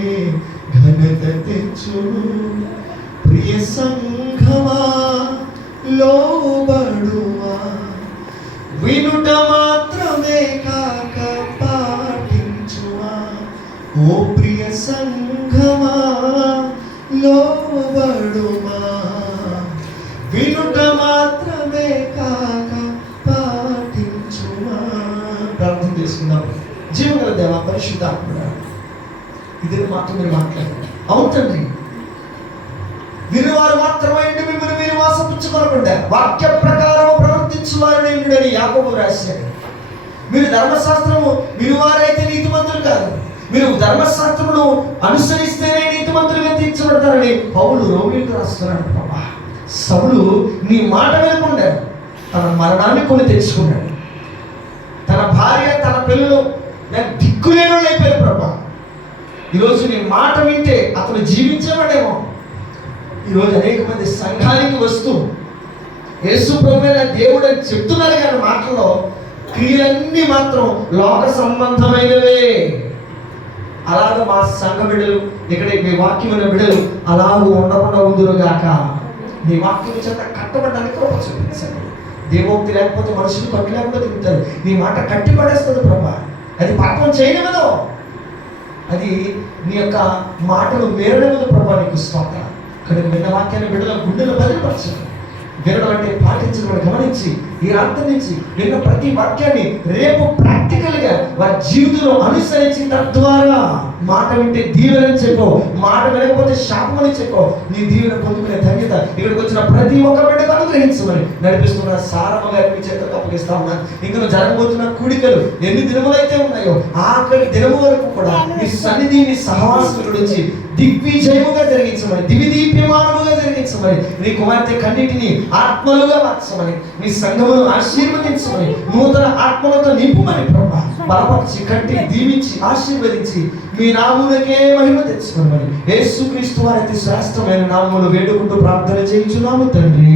ఘనత తెచ్చును. ప్రియ సంఘమా లోబడుమా, వినుట మాత్రమే కాక పాటించుమా. ఓ ప్రియ సంఘమా లోబడుమా, వినుట మాత్రమే కాక పాటించుమా. ప్రార్థన చేసుకుందాం. జీవగల దేవా, పరిశుద్ధాత్మ, ఇది మాత్రం మీరు మాట్లాడండి. అవును తండ్రి, వినువారు మాత్రమే మిమ్మల్ని మీరు మోసపుచ్చుకోకుండా వాక్య ప్రకారం ప్రవర్తించువారని యాకోబు రాశాడు. మీరు ధర్మశాస్త్రము వినువారైతే నీతిమంతులు కాదు, మీరు ధర్మశాస్త్రమును అనుసరిస్తేనే నీతిమంతులుగా తీర్చబడతారని పౌలు రోమీయులకు రాస్తున్నాడు. ప్రభా, సౌలు నీ మాట వినకుండా తన మరణాన్ని కొని తెచ్చుకున్నాడు. తన భార్య, తన పిల్లలు దిక్కులేనో అయిపోయారు. ప్రభా, ఈరోజు నీ మాట వింటే అతను జీవించేవాడేమో. ఈరోజు అనేక మంది సంఘానికి వస్తూ యేసు ప్రభువైన దేవుడు అని చెప్తున్నారు కానీ మాటల్లో క్రియలన్నీ మాత్రం లోక సంబంధమైనవే. అలాగే మా సంఘ బిడ్డలు, ఇక్కడ మీ వాక్యమైన బిడ్డలు అలాగూ ఉండకుండా ఉందురుగాక. మీ వాక్యం చేత కట్టబడ్డానికి కృప చూపించండి. దేవోక్తి లేకపోతే మనుషులు కట్టు లేకుండా తిరుగుతారు. నీ మాట కట్టి పడేస్తుంది ప్రభా. అది పాపం చేయనివ్వదు, అది నీ యొక్క మాటలు మేరనివ్వదు ప్రభా. నీకు స్తోత్రం. ఇక్కడ విన్న వాక్యాన్ని బిడ్డల గుండెలు బదిలిపరచండి. వినడం అంటే పాటించడం గమనించి ఈ అర్థం నుంచి విన్న ప్రతి వాక్యాన్ని రేపు ప్రాక్టికల్గా వారి జీవితంలో అనుసరించి తద్వారా మాట వింటే దీవెనని చెప్పో, మాట వినకపోతే శాపం అని చెప్పో, నీ దీవెన పొందుకునే ధన్యత ఇక్కడికి వచ్చిన ప్రతి ఒక్క బిడ్డకు అనుగ్రహించమని నడిపిస్తున్న సారమ్మ గారి మీ చేత అప్పగిస్తా ఉన్నాను. ఇంకా జరగబోతున్న కూడికలు ఎన్ని దినములైతే ఉన్నాయో ఆఖరి దినము వరకు కూడా మీ సన్నిధి, మీ సహవాసం నుంచి దిగ్విజయముగా జరిగించమని, దివిదీప్యమానముగా జరిగించమని, నీ కుమార్తె కన్నిటిని ఆత్మలుగా మార్చమని, నీ సంఘమును ఆశీర్వదించమని, నూతన ఆత్మలతో నింపుమని ప్రభా బలపరిచి కట్టి దీవించి ఆశీర్వదించి మీ నామమునకే మహిమ తెచ్చుకోమని యేసుక్రీస్తు వారి శ్రేష్టమైన నామములు వేడుకుంటూ ప్రార్థన చేయించున్నాము తండ్రి.